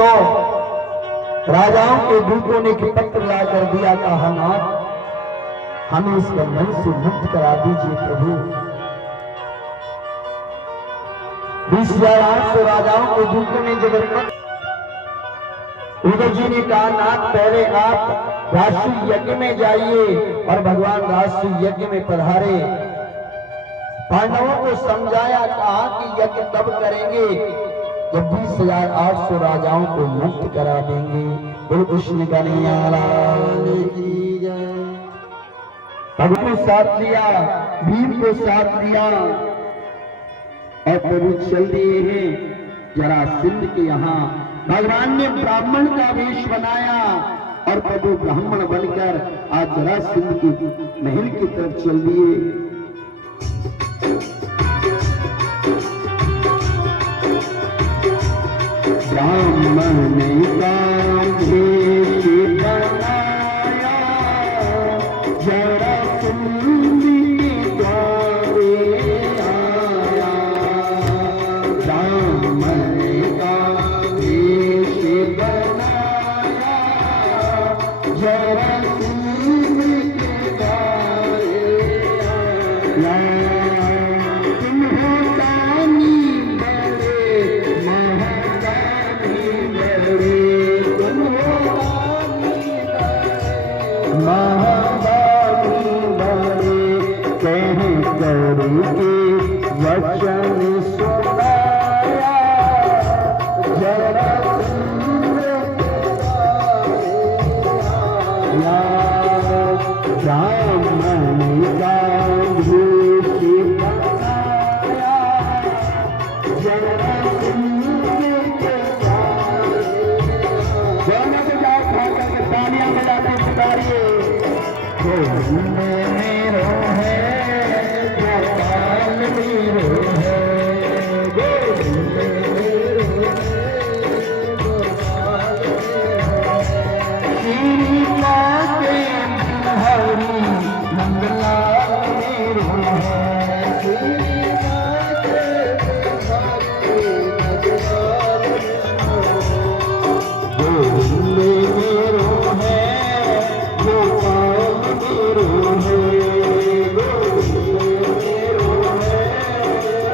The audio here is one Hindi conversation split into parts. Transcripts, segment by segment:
800 राजाओं के दूतों ने पत्र ला कर दिया, कहा नाथ हमें इस बंधन से मुक्त करा दीजिए प्रभु। 20,800 राजाओं के दूतों ने जब उद्धव जी ने कहा नाथ पहले आप राष्ट्रीय यज्ञ में जाइए, और भगवान राष्ट्रीय यज्ञ में पधारे। पांडवों को समझाया, कहा कि यज्ञ तब करेंगे जब 20,800 राजाओं को मुक्त करा देंगे। बोल कृष्ण कन्हैया लाल की जय। भगवान को साथ लिया, भीम को साथ लिया, और प्रभु चल दिए हैं जरासंध के यहाँ। भगवान ने ब्राह्मण का वेश बनाया और प्रभु ब्राह्मण बनकर आज जरासंध के महल की तरफ चल दिए। ब्राह्मण का वेश बनाया जरासंध के द्वारे आया। ब्राह्मण का वेश बनाया जरासंध के द्वारे आया। तुम हो दानी बड़े महादानी बड़े, तुम हो दानी बड़े महादानी बड़े, कह करके वचन सुनाया जरासंध ब्राह्मण का वेश बनाया जरासंध के द्वारे। दोनों को जाओ खा करके तालियां बजाते पुकारिए। गोविंद मेरो है गोपाल मेरो है, गोविंद मेरो है गोपाल मेरो है। श्री काके हरि मंगला मेरो है, श्री काके हरि मंगला मेरो है। गोविंद मेरो है गोपाल मेरो है, गोविंद मेरो है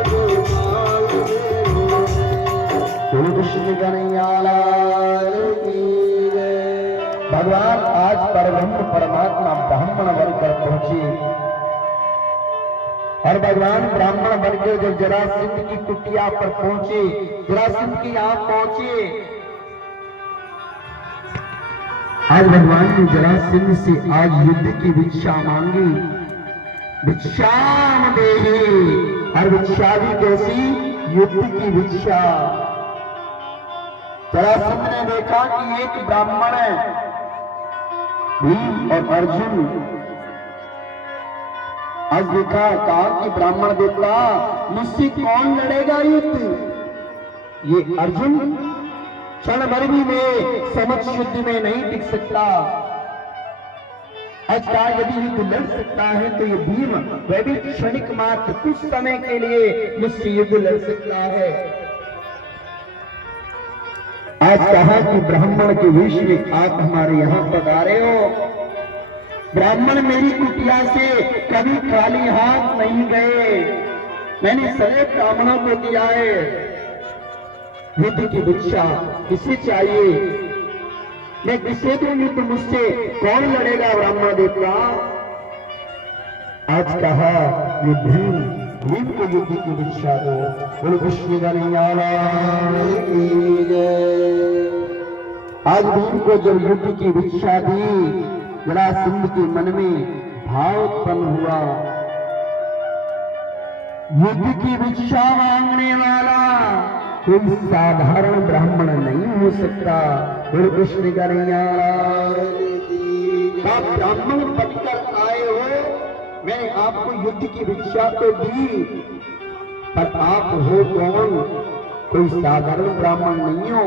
गोपाल मेरो है। बोलो कृष्ण कन्हैया लाल की जय। भगवान आज परब्रह्म परमात्मा ब्राह्मण बनकर पहुंचे, और भगवान ब्राह्मण बनकर जब जरासंध की कुटिया पर पहुंचे, जरासंध के यहाँ पहुंचे, आज भगवान ने जरासंध से आज युद्ध की भिक्षा मांगी। भिक्षाम देहि, और भिक्षा भी कैसी? युद्ध की भिक्षा। जरासंध ने देखा कि एक ब्राह्मण है, भीम और अर्जुन। आज देखा, कहा कि ब्राह्मण देवता मुझसे कौन लड़ेगा युद्ध? ये अर्जुन क्षण भर भी में समक्ष युद्ध में नहीं टिक सकता। आज का यदि युद्ध लड़ सकता है तो ये भीम, वह भी क्षणिक मात्र कुछ समय के लिए मुझसे युद्ध लड़ सकता है। आज कहा कि ब्राह्मण के वेश में आप हमारे यहाँ पधारे हो। ब्राह्मण मेरी कुटिया से कभी खाली हाथ नहीं गए, मैंने सदैव ब्राह्मणों को दिया है। युद्ध की भिक्षा किसे चाहिए? मैं किसे दूं युद्ध मुझसे? कौन लड़ेगा ब्राह्मण देवता? आज कहा ये भीम को युद्ध की भिक्षा दो। बोलो कृष्ण कन्हैया लाल की जय। आज भीम को जब युद्ध की भिक्षा दी, जरासंध के मन में भाव उत्पन्न हुआ। युद्ध की भिक्षा मांगने वाला कोई साधारण ब्राह्मण नहीं हो सकता। बोलो कृष्ण कन्हैया लाल की जय। आप ब्राह्मण बनकर आए हो, मैंने आपको युद्ध की भिक्षा तो दी, पर आप हो कौन? कोई साधारण ब्राह्मण नहीं हो।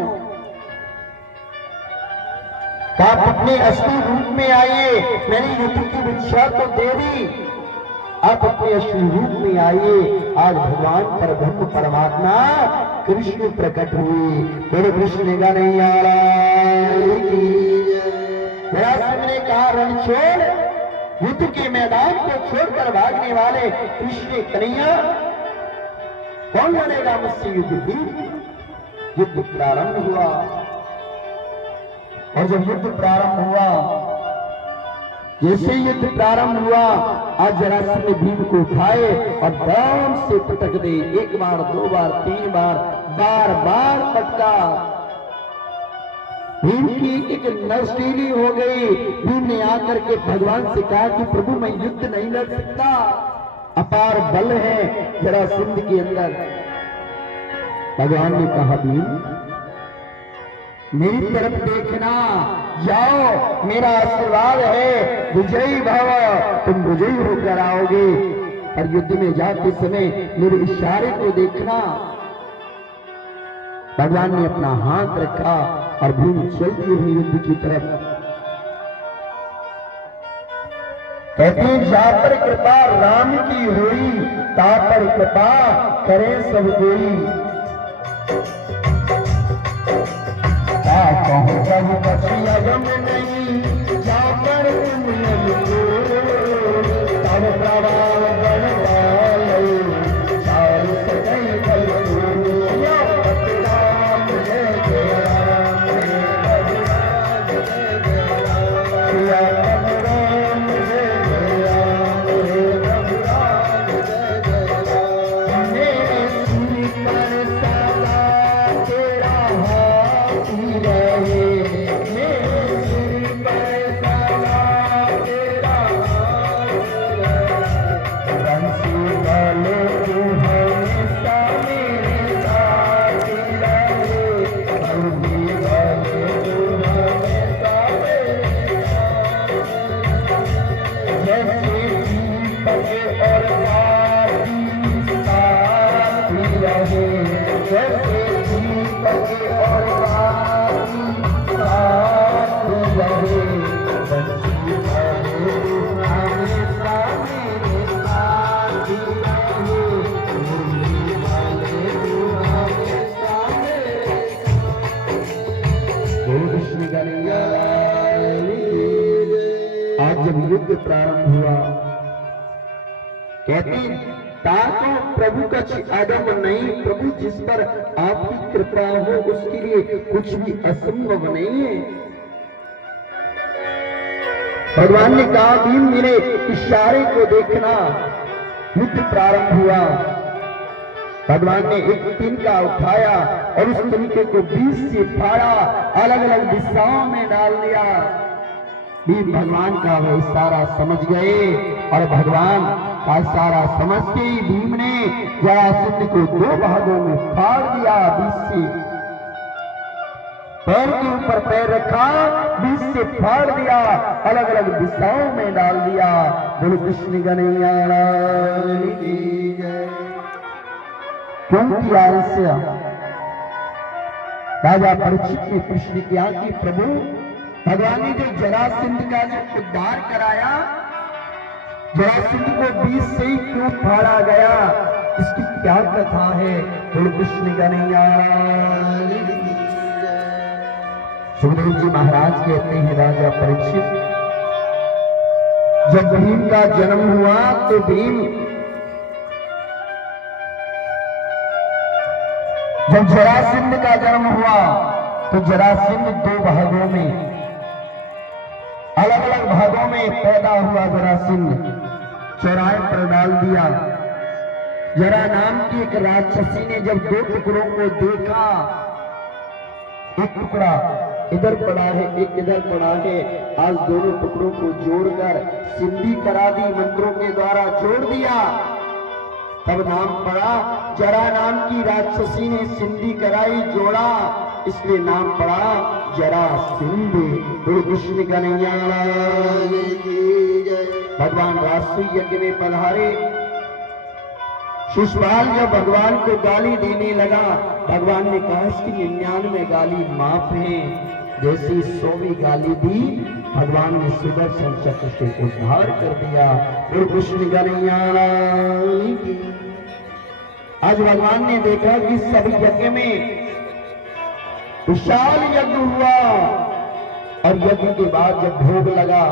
आप अपने असली रूप में आइए, मैंने युद्ध की भिक्षा तो दे दी, आप अपने असली रूप में आइए। आज भगवान पर ब्रह्म परमात्मा कृष्ण प्रकट हुए। बोलो कृष्ण का नहीं आ जरासंध ने कहा रण छोड़, युद्ध के मैदान को छोड़कर भागने वाले कृष्ण कन्हैया कौन लड़ेगा मुझसे युद्ध? युद्ध प्रारंभ हुआ और जब युद्ध प्रारंभ हुआ, जैसे युद्ध प्रारंभ हुआ, आज जरासंध ने भीम को उठाए और दम से पटक दे। एक बार, दो बार, तीन बार, बार बार पटका। भीम की एक नसडीली हो गई। भीम ने आकर के भगवान से कहा कि प्रभु मैं युद्ध नहीं लड़ सकता, अपार बल है जरासंध के अंदर। भगवान ने कहा भीम मेरी तरफ देखना, जाओ मेरा आशीर्वाद है, विजयी भव, तुम विजयी होकर आओगे। और युद्ध में जाते समय मेरे इशारे को देखना। भगवान ने अपना हाथ रखा और भीम चलती हुई युद्ध की तरफ। कहते हैं जा पर कृपा राम की हुई, ता पर कृपा करें सब कोई। कहूँ प्रभु पक्षी अगम नहीं, जाकर तुम को तब प्रभाव बनवालो, चार सकई फल या राम जय जय राम, रघुराज जय जय राम, या रघुराम जय जय राम, रघुराज जय जय राम। मेरे सिर पर सदा तेरा युद्ध प्रारंभ हुआ। कहते ताको प्रभु का आगम नहीं, प्रभु जिस पर आपकी कृपा हो उसके लिए कुछ भी असंभव नहीं है। भगवान ने कहा भीम मेरे इशारे को देखना। युद्ध प्रारंभ हुआ। भगवान ने एक तिनका उठाया और उस तिनके को बीच से फाड़ा, अलग अलग दिशाओं में डाल दिया। भीम भगवान का वो इशारा समझ गए और भगवान का इशारा समझते ही भीम ने जरासंध को दो भागों में फाड़ दिया। बीच से पैर के ऊपर पैर रखा, बीच से फाड़ दिया, अलग अलग दिशाओं में डाल दिया। बोलो कृष्ण कन्हैया की जय। क्यों किया ऐसा? राजा परीक्षित ने कृष्ण की आंखें प्रभु भगवान ने जो जरासंध का जो उद्धार कराया, जरासंध को बीच से ही क्यों फाड़ा गया, इसकी क्या कथा है? बोलो कृष्ण कन्हैया। सुखदेव जी महाराज कहते हैं राजा परीक्षित जब भीम का जन्म हुआ तो भीम जब जरासंध का जन्म हुआ तो जरासंध दो भागों में अलग अलग भागों में पैदा हुआ। जरासंध चौराहे पर डाल दिया। जरा नाम की एक राक्षसी ने जब दो टुकड़ों को देखा, एक टुकड़ा इधर पड़ा है एक इधर पड़ा है, आज दोनों टुकड़ों को जोड़कर सिंधी करा दी, मंत्रों के द्वारा जोड़ दिया। तब नाम पड़ा जरा नाम की राक्षसी ने सिंधी कराई जोड़ा, इसलिए नाम पड़ा जरासंध। गुरु कृष्ण कन्हैया की जय। भगवान राष्ट्रीय यज्ञ में पधारे। शिशुपाल जब भगवान को गाली देने लगा, भगवान ने कहा इसकी 99 गाली माफ है। जैसी 100वीं गाली दी भगवान ने सुदर्शन चक्र से उद्धार कर दिया। और कृष्ण कन्हैया लाल की। आज भगवान ने देखा कि सब यज्ञ में विशाल यज्ञ हुआ और यज्ञ के बाद जब भोग लगा,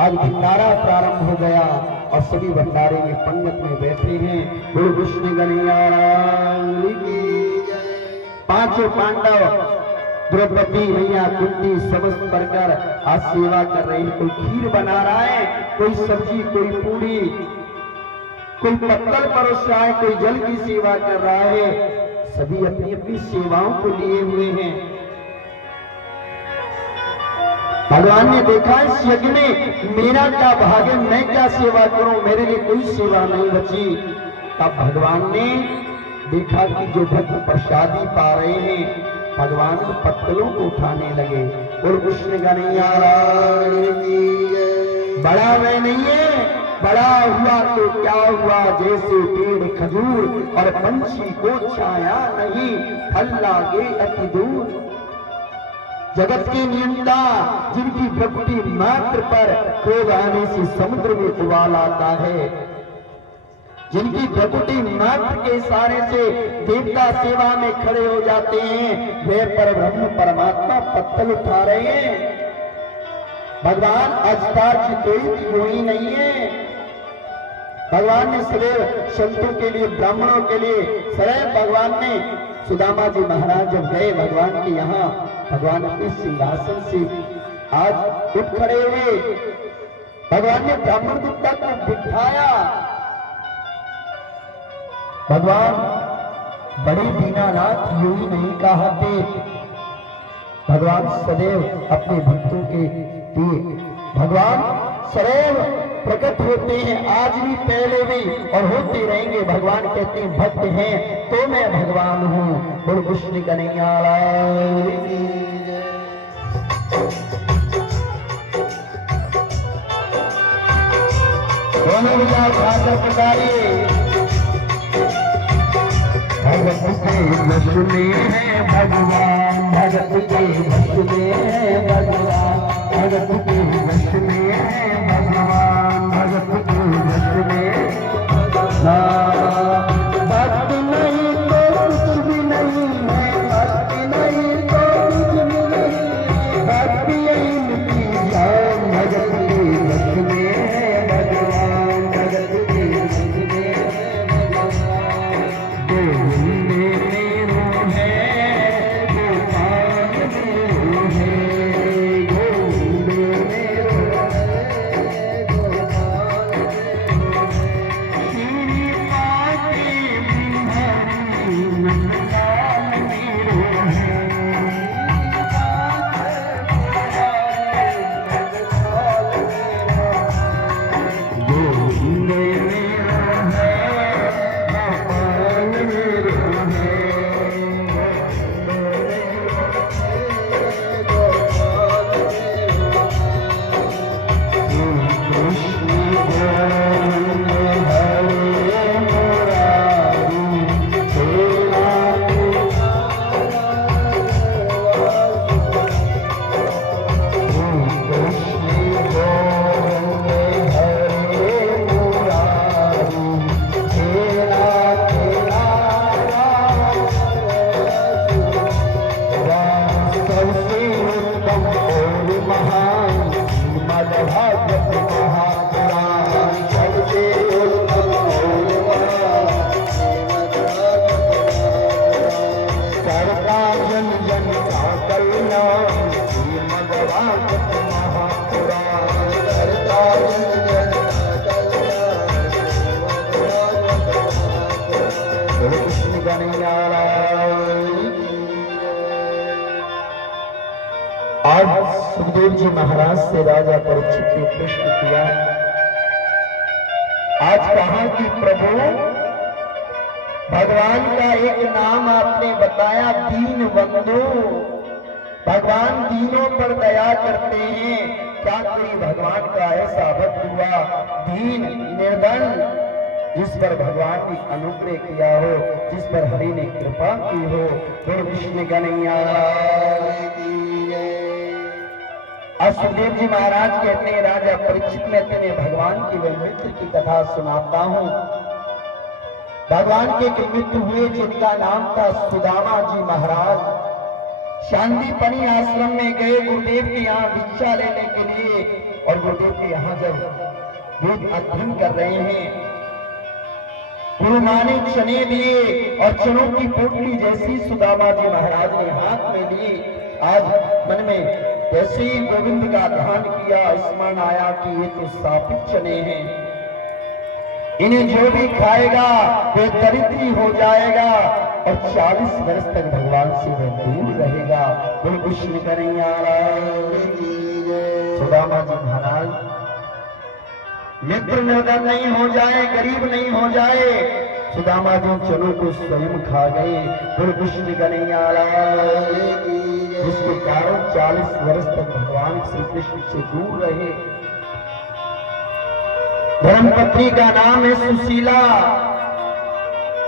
आज भंडारा प्रारंभ हो गया और सभी भंडारे में पंगत में बैठे हैं। गुरु कृष्ण कन्हैया लाल की। पांचों पांडव, द्रौपदी मैया, कुंती, समस्त प्रकार आज सेवा कर रहे हैं। कोई खीर बना रहा है, कोई सब्जी, कोई पूरी, कोई पत्तल परोस रहा है, कोई जल की सेवा कर रहा है। सभी अपनी अपनी सेवाओं को लिए हुए हैं। भगवान ने देखा इस यज्ञ में मेरा क्या भाग है, मैं क्या सेवा करूं, मेरे लिए कोई सेवा नहीं बची। तब भगवान ने देखा कि जो भक्त प्रसादी पा रहे हैं, भगवान पत्तलों को उठाने लगे। और कृष्ण कन्हैया लाल की। बड़ा मैं नहीं है, बड़ा हुआ तो क्या हुआ, जैसे पेड़ खजूर और पंछी को छाया नहीं, फल लागे अति दूर। जगत के नियंता, जिनकी प्रकृति मात्र पर क्रोध आने से समुद्र में उबाल आता है, जिनकी प्रकृति मात्र के इशारे से देवता सेवा में खड़े हो जाते हैं, वे परब्रह्म परमात्मा पत्तल उठा रहे हैं। भगवान अस्ताचित कोई नहीं है। भगवान ने सदैव संतों के लिए, ब्राह्मणों के लिए सदैव भगवान ने, सुदामा जी महाराज जब गए भगवान के यहाँ, भगवान अपने सिंहासन से आज उठ खड़े हुए। भगवान ने ब्राह्मण गुप्ता को बिठाया। भगवान बड़े दीनानाथ यूं ही नहीं कहते। भगवान सदैव अपने भक्तों के लिए भगवान सदैव प्रकट होते हैं, आज भी, पहले भी और होते रहेंगे। भगवान कहते हैं भक्त हैं तो मैं भगवान हूँ। गुरु कृष्ण कन्हैया लाल की। दोनों विचार भाषा पुकारिए। भगत के वश में है भगवान, भगत के वश में है भगवान, भगत के वश में है भगवान, भगत के वश में भक्त नहीं तो कुछ भी नहीं है, भक्त नहीं तो कुछ भी नहीं, भक्त यही मिट्टी जान, भगत के वश में है भगवान, भगत के वश में है भगवान। गोविंद मेरो है, गोपाल मेरो है, गोविंद मेरो है, गोपाल मेरो है। श्री पाके बिहारी नंदलाल मेरो है, गोविंद मेरो है, गोपाल मेरो है, कृष्ण गोविंद हरे मुरारी, तेरा कृष्ण गोविंद हरे मुरारी, तेरा तेरा सबसे उत्तम और महान श्रीमद् भागवत महापुराण, सबसे उत्तम और महान श्रीमद् भागवत महापुराण, करता जन जन का कल्याण श्रीमद् भागवत महापुराण, करता जन जन का कल्याण श्रीमद् भागवत महापुराण। गुरु कृष्ण कन्हैया लाल की। आज सुखदेव जी महाराज से राजा परीक्षित ने प्रश्न किया, आज कहा कि प्रभु भगवान का एक नाम आपने बताया, दीन बंधु। भगवान दीनों पर दया करते हैं। क्या कोई भगवान का ऐसा भक्त हुआ दीन निर्धन, जिस पर भगवान ने अनुग्रह किया हो, जिस पर हरि ने कृपा की हो। गुरु कृष्ण कन्हैया लाल की जय। और सुखदेव जी महाराज कहते हैं, राजा परीक्षित में तुम्हें भगवान की वह मित्र की कथा सुनाता हूं। भगवान के एक मित्र हुए जिनका नाम था सुदामा जी महाराज। शांतिपनी आश्रम में गए गुरुदेव के यहाँ भिक्षा लेने के लिए, और गुरुदेव के यहाँ जब वेद अध्ययन कर रहे हैं, गुरु माँ ने चने दिए और चनों की पोटली जैसी सुदामा जी महाराज ने हाथ में ली। आज मन में जैसे ही गोविंद का ध्यान किया, स्मरण आया कि ये तो सापित चने हैं, इन्हें जो भी खाएगा वे दरिद्री हो जाएगा और 40 वर्ष तक भगवान से वह दूर रहेगा। बोल कृष्ण कन्हैया लाल की जय। सुदामा जी महाराज मित्र निर्धन नहीं हो जाए, गरीब नहीं हो जाए, सुदामा जी चनों को स्वयं खा गए। बोल कृष्ण कन्हैया लाल की जय। जिसके कारण 40 वर्ष तक भगवान श्री कृष्ण से दूर रहे। धर्मपत्नी का नाम है सुशीला।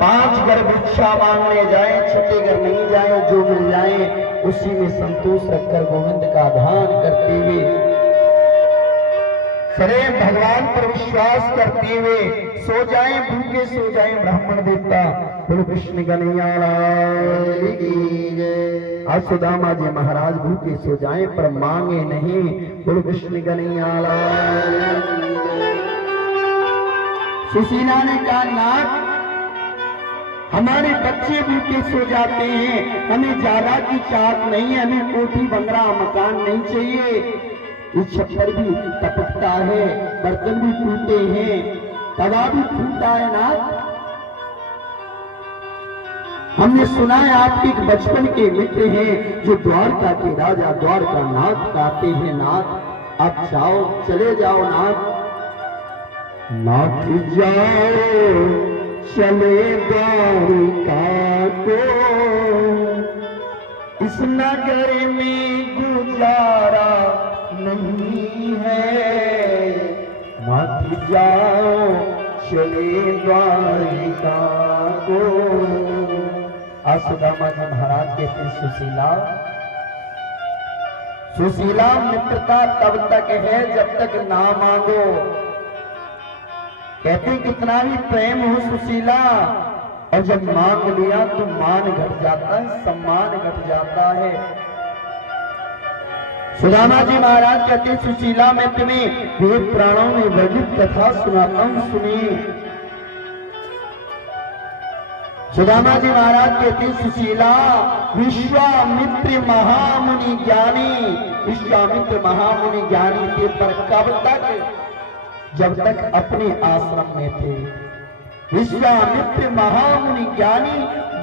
5 घर भिक्षा मांगने जाए, छठे घर नहीं जाए, जो मिल जाए उसी में संतोष रखकर गोविंद का ध्यान करते हुए, सदैव भगवान पर विश्वास करते हुए सो जाए, भूखे सो जाए ब्राह्मण देवता। बोलो कृष्ण कन्हैया लाल की जय। आज सुदामा जी महाराज भूखे सो जाए पर मांगे नहीं। बोलो कृष्ण कन्हैया लाल की जय। सुशीला ने कहा, नाथ हमारे बच्चे भूखे सो जाते हैं, हमें ज्यादा की चाहत नहीं है, हमें कोठी बंगला मकान नहीं चाहिए। इस छप्पर भी टपकता है, बर्तन भी टूटे हैं, तवा भी फूटा है नाथ। हमने सुना है आपके एक बचपन के मित्र हैं जो द्वारका के राजा द्वारका नाथ कहते हैं नाथ, आप जाओ, चले जाओ नाथ। नाथ जाओ चले द्वारिका को, इस नगर में गुजारा नहीं है। मत जाओ चले द्वारिका को। आज सुदामा जी महाराज कहते सुशीला, सुशीला मित्रता तब तक है जब तक ना मांगो। कहते कितना भी प्रेम हो सुशीला, और जब मांग लिया तो मान घट जाता है, सम्मान घट जाता है। सुदामा जी महाराज कहते सुशीला मैं तुम्हें वेद पुराणों में वर्णित कथा सुनाता हूं, सुनिए। सुदामा जी महाराज कहते सुशीला, विश्वामित्र महामुनि ज्ञानी, विश्वामित्र महामुनि ज्ञानी थे पर कब तक? जब तक अपने आश्रम में थे। विश्वामित्र महामुनि ज्ञानी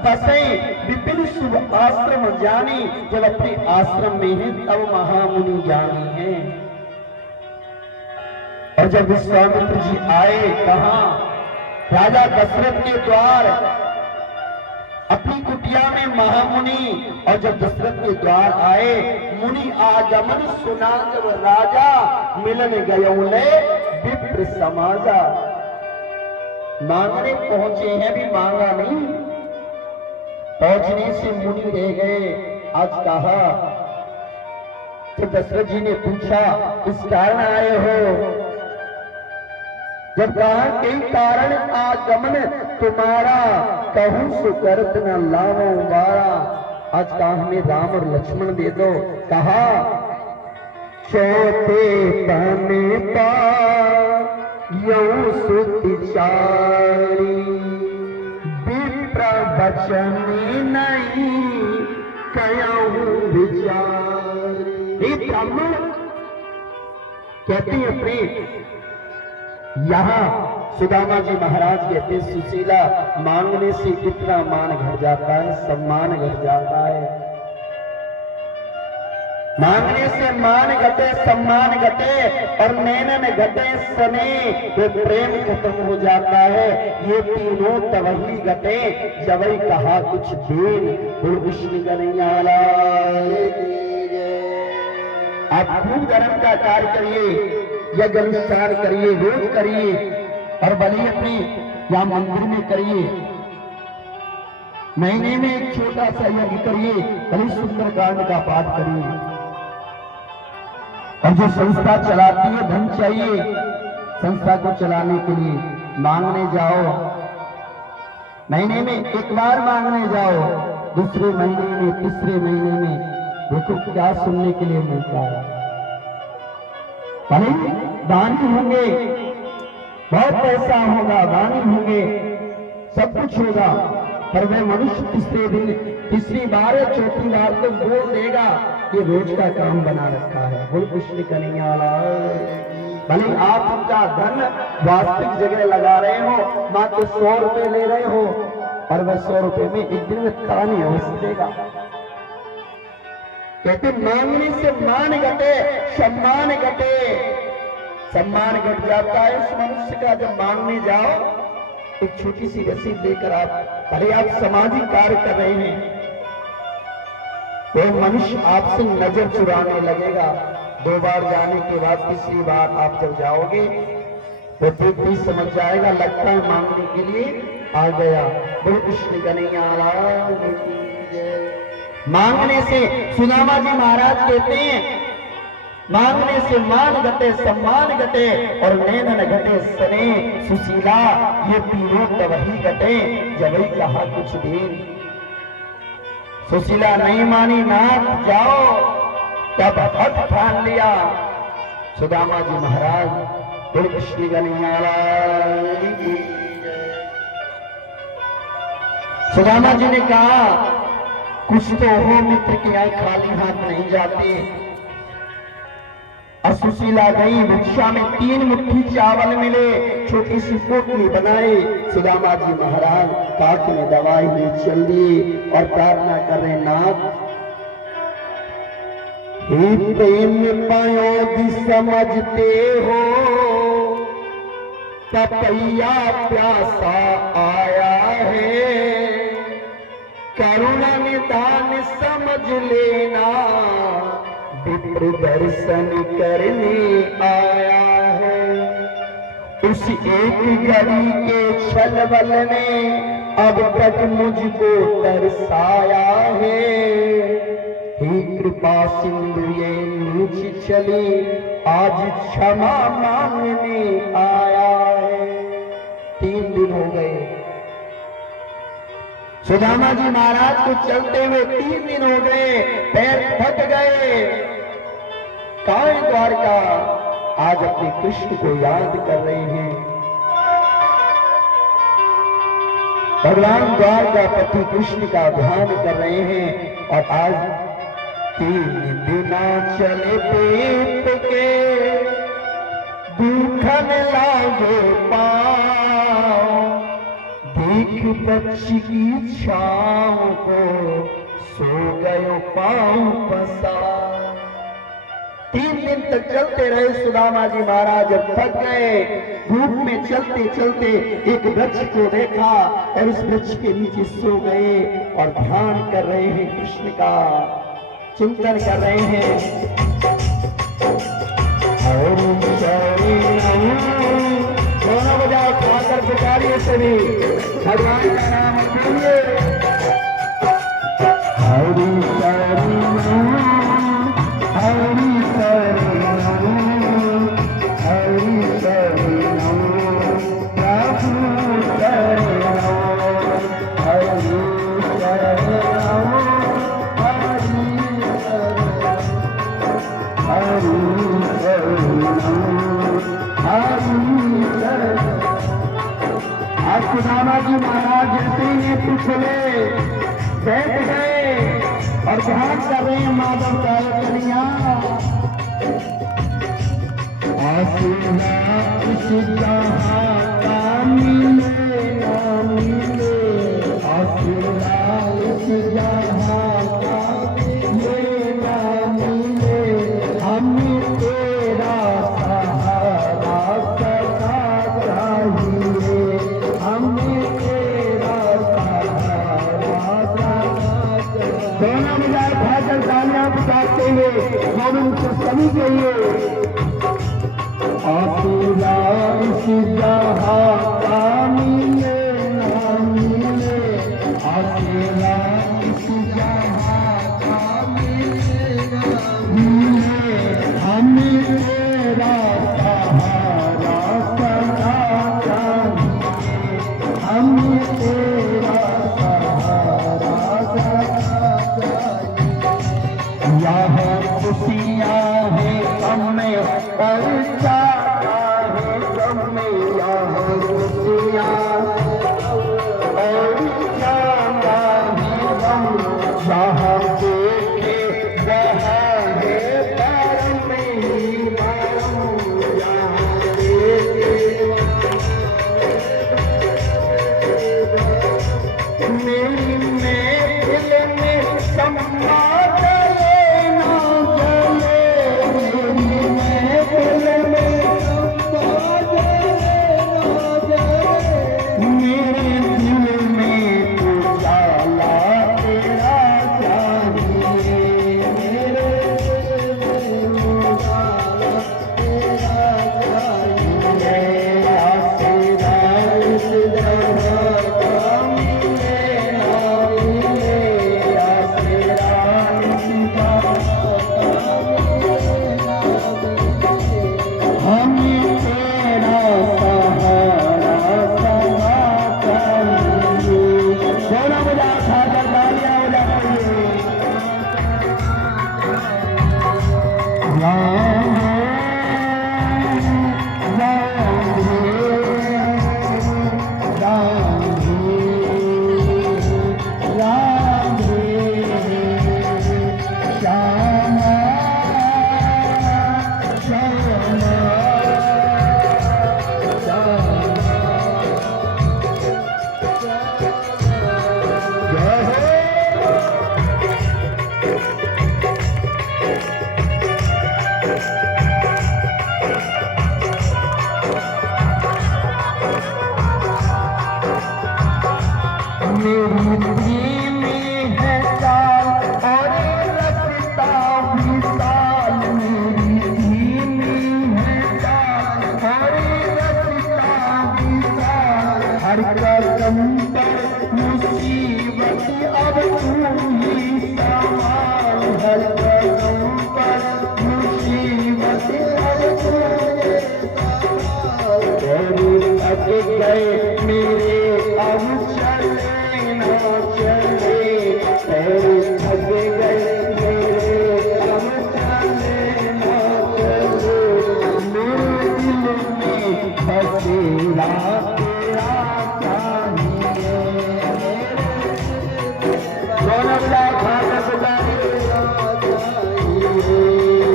बसे विपिन शुभ आश्रम जानी। जब अपने आश्रम में है तब महामुनि ज्ञानी है। और जब विश्वामित्र जी आए कहा? राजा दशरथ के द्वार, अपनी कुटिया में महामुनि। और जब दशरथ के द्वार आए, मुनि आगमन सुना जब राजा, मिलन गयोले विप्र समाजा। मांगने पहुंचे हैं, भी मांगा नहीं, पहुंचने से मुनि रह गए। आज कहा तो दशरथ जी ने पूछा किस कारण आए हो? जब कहा कई कारण आगमन तुम्हारा, कहूं सुकरत न लावो बारा। आज कहा हमें राम और लक्ष्मण दे दो। कहा चौथे पने पा यऊ सुतिचारी, विप्र बचन नहीं कयऊ विचारी। हे ब्राह्मण कहते हैं अपने यहाँ सुदामा जी महाराज कहते सुशीला, मांगने से कितना मान घट जाता है, सम्मान घट जाता है। मांगने से मान घटे, सम्मान घटे और नैनन घटे सने, तो प्रेम खत्म हो जाता है। ये तीनों तवही घटे जब ही कहा कुछ दिन। गुरु विष्णु कन्हैया लाल की जय। आप खूब धर्म का कार्य करिए, यज्ञ अनुष्ठान करिए, रोज करिए और बलि अपनी या मंदिर में करिए। महीने में एक छोटा सा यज्ञ करिए, बलि सुंदर कांड का पाठ करिए। और जो संस्था चलाती है, धन चाहिए संस्था को चलाने के लिए, मांगने जाओ, महीने में एक बार मांगने जाओ, दूसरे महीने में, तीसरे महीने में, देखो क्या सुनने के लिए मिलता है। भले दानी होंगे, बहुत पैसा होगा, दानी होंगे, सब कुछ होगा, पर वह मनुष्य तीसरे दिन, तीसरी बार या चौथी बार तो बोल देगा ये रोज का काम बना रखा है। बोल कृष्ण कन्हैया लाल। भले आप उनका धन वास्तविक जगह लगा रहे हो, मात्र 100 रुपए ले रहे हो, और वह 100 रुपए में एक दिन में तानी अवश्य देगा। कहते मांगने से मान घटे, सम्मान घटे, सम्मान घट जाता है उस मनुष्य का जब मांगने जाओ। एक छोटी सी रसीद देकर आप सामाजिक कार्य कर रहे हैं, वो मनुष्य आपसे नजर चुराने लगेगा। 2 बार जाने के बाद तीसरी बार आप जब जाओगे तो भी समझ जाएगा, लगता है मांगने के लिए आ गया। बोल कृष्ण कन्हैया लाल की जय। मांगने से सुदामा जी महाराज कहते हैं, मांगने से मान घटे, सम्मान घटे, और नैनन घटे सने सुशीला, ये तीनों तब ही घटे जब ही कहा कुछ देर। सुशीला नहीं मानी, नाथ जाओ, तब हट ठान लिया सुदामा जी महाराज। बोल कृष्ण कन्हैया लाल की जय। सुदामा जी ने कहा कुछ तो हो मित्र के यहाँ खाली हाथ नहीं जाते। सुशीला गई, भिक्षा में 3 मुट्ठी चावल मिले, छोटी सी पोटली बनाई, सुदामा जी महाराज काट में दवाई ली, चल दिए और प्रार्थना कर रहे, नाथ हे प्रेम पायो दी समझते हो, पपैया प्यासा आया है, करुणा निदान समझ लेना, विप्र दर्शन करने आया है। उस एक घड़ी के छलबल ने अब तक मुझको तरसाया है, हे कृपा सिंधु ये नीच चली, आज क्षमा मांगने आया है। 3 दिन हो गए सुदामा जी महाराज को चलते हुए, 3 दिन हो गए, पैर थक गए। काय द्वारका आज अपने कृष्ण को याद कर रहे हैं। भगवान द्वारकापति कृष्ण का ध्यान कर रहे हैं। और आज 3 दिना चले पेट के, दुखन लागे पाँव, देख पक्षी की छाँव को, सो गयो पाँव पसार। 3 दिन तक चलते रहे सुदामा जी महाराज, जब थक गए, धूप में चलते चलते एक वृक्ष को देखा और उस वृक्ष के नीचे सो गए और ध्यान कर रहे हैं, कृष्ण का चिंतन कर रहे हैं। दोनों बजाओ, खाकर पुकारिए सभी, भगवान का नाम लीजिए। हरि हरि हरि सुदामा जी महाराज जैसे ही नेत्र खोले, बैठ गए और ध्यान कर रहे हैं माधव का कन्हैया। आसुरा इस जहां का मिले ना मिले, आसुरा इस जहां का मिले ना मिले, हमें तेरा सहारा सदा चाहिए, हमें तेरा सहारा सदा चाहिए। दोनों मिला भाषण तालियां बजाते हुए गोविंद को सभी कहिए। आसुरा इस जहां का मिले ना मिले, आसुरा इस जहां का मिले ना मिले, हमें जहाँ देखे वहाँ है परम ही परम, जहाँ देखे मेरी महफिल में सम्मा जले ना जले, मेरी महफिल में सम्मा जले ना जले, मेरे दिल में उजाला तेरा चाहिए, मेरे दिल में उजाला तेरा चाहिए, आसरा इस जहां का मिले ना मिले, आसरा इस जहां का मिले ना मिले, हमें तेरा सहारा समा चाहिए। दोनों बजा खाकर तालियां हो जाइए। राम मेरी धीमी है चाल और रखता भी साल, मेरी धीमी है चाल और रखता भी साल, हर कदम पर मुसीबत अब तू ही संभाल, हर कदम पर मुसीबत अब तू ही संभाल, तेरे थक गए मेरे अब चले ना चले, तेरे थक गए मेरे अब चले ना चले, मेरे दिल में बसेरा तेरा चाहिए, दोनों बजा खाकर बजाइए,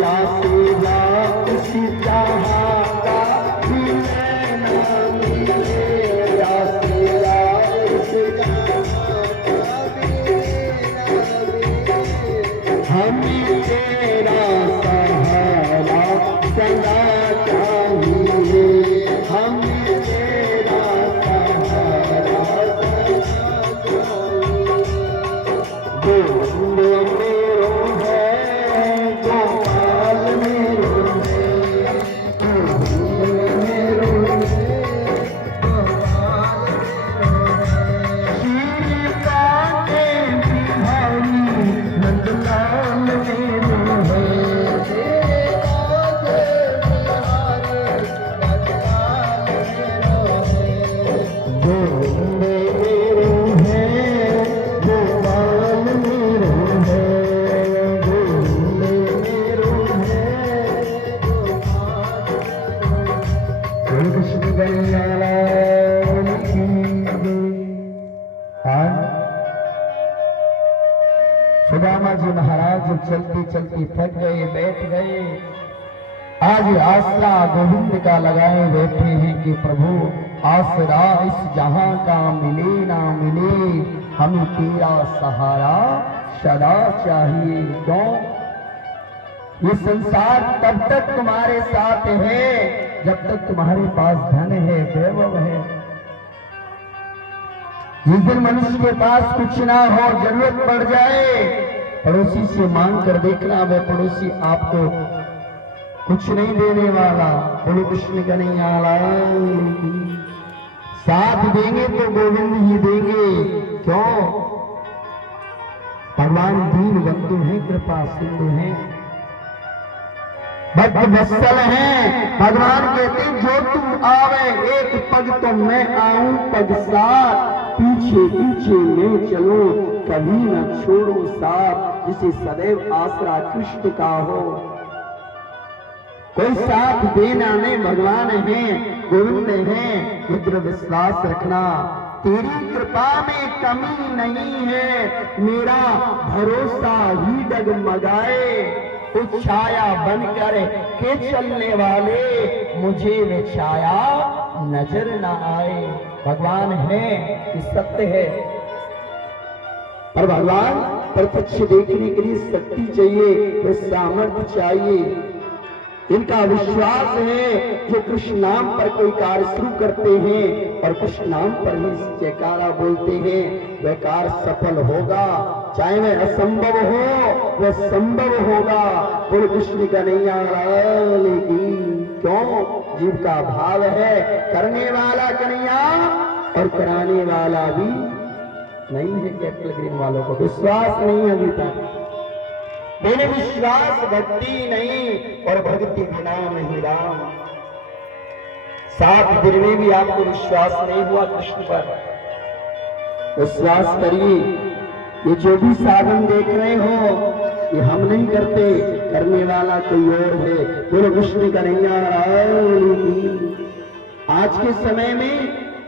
आसरा इस जहां का मिले ना मिले, आसरा इस जहां का मिले ना मिले, हमें तेरा सहारा सदा चाहिए, हमें तेरा सहारा सदा चाहिए। गोविंद मेरो है गोपाल मेरो है, गोविंद मेरो है गोपाल मेरो है, श्री कांटे बिहारी नंदलाल मेरो है, श्री कांटे बिहारी नंदलाल मेरो है, गोविंद मेरो है गोपाल मेरो है, गोविंद मेरो है गोपाल मेरो है। कृष्ण कन्हैया की जय। आज सुदामा जी महाराज जब चलते चलते थक गए, बैठ गए, आज आसरा गोविंद का लगाए बैठे हैं कि प्रभु आसरा इस जहां का मिले ना मिले, हमें तेरा सहारा सदा चाहिए। क्यों? ये संसार तब तक तुम्हारे साथ है जब तक तुम्हारे पास धन है, वैभव है। जिस दिन मनुष्य के पास कुछ ना हो, जरूरत पड़ जाए, पड़ोसी से मांग कर देखना, वह पड़ोसी आपको कुछ नहीं देने वाला। बोलो कृष्ण कन्हैया लाल की। साथ देंगे तो गोविंद ही देंगे। क्यों? भगवान दीन बंधु हैं, कृपा सिंधु हैं, भक्त वत्सल हैं। भगवान कहते हैं जो तुम आवे एक पग तो मैं आऊं पग साथ, पीछे पीछे मैं चलो कभी न छोड़ो साथ। जिसे सदैव आसरा कृष्ण का हो, कोई साथ देना नहीं। भगवान है, गोविंद है, मित्र विश्वास रखना। तेरी कृपा में कमी नहीं है, मेरा भरोसा ही डगमगाए। कुछ छाया बनकर के चलने वाले, मुझे वे छाया नजर न आए। भगवान है कि सत्य है, पर भगवान प्रत्यक्ष देखने के लिए शक्ति चाहिए, सामर्थ्य चाहिए। इनका विश्वास है जो कृष्ण नाम पर कोई कार्य शुरू करते हैं और कृष्ण नाम पर ही जयकारा बोलते हैं, वह कार्य सफल होगा, चाहे वह असंभव हो वह संभव होगा। बोल कृष्ण कन्हैया लाल की। क्यों? जीव का भाव है करने वाला कन्हैया और कराने वाला भी नहीं है। कैपिटल ग्रीन वालों को विश्वास नहीं है अभी तक। मेरे विश्वास भक्ति नहीं और भक्ति बिना नहीं राम। 7 दिन में भी आपको विश्वास नहीं हुआ कृष्ण पर, विश्वास करिए। ये जो भी साधन देख रहे हो ये हम नहीं करते, करने वाला कोई और है। बोलो कृष्ण कन्हैया लाल की। आज के समय में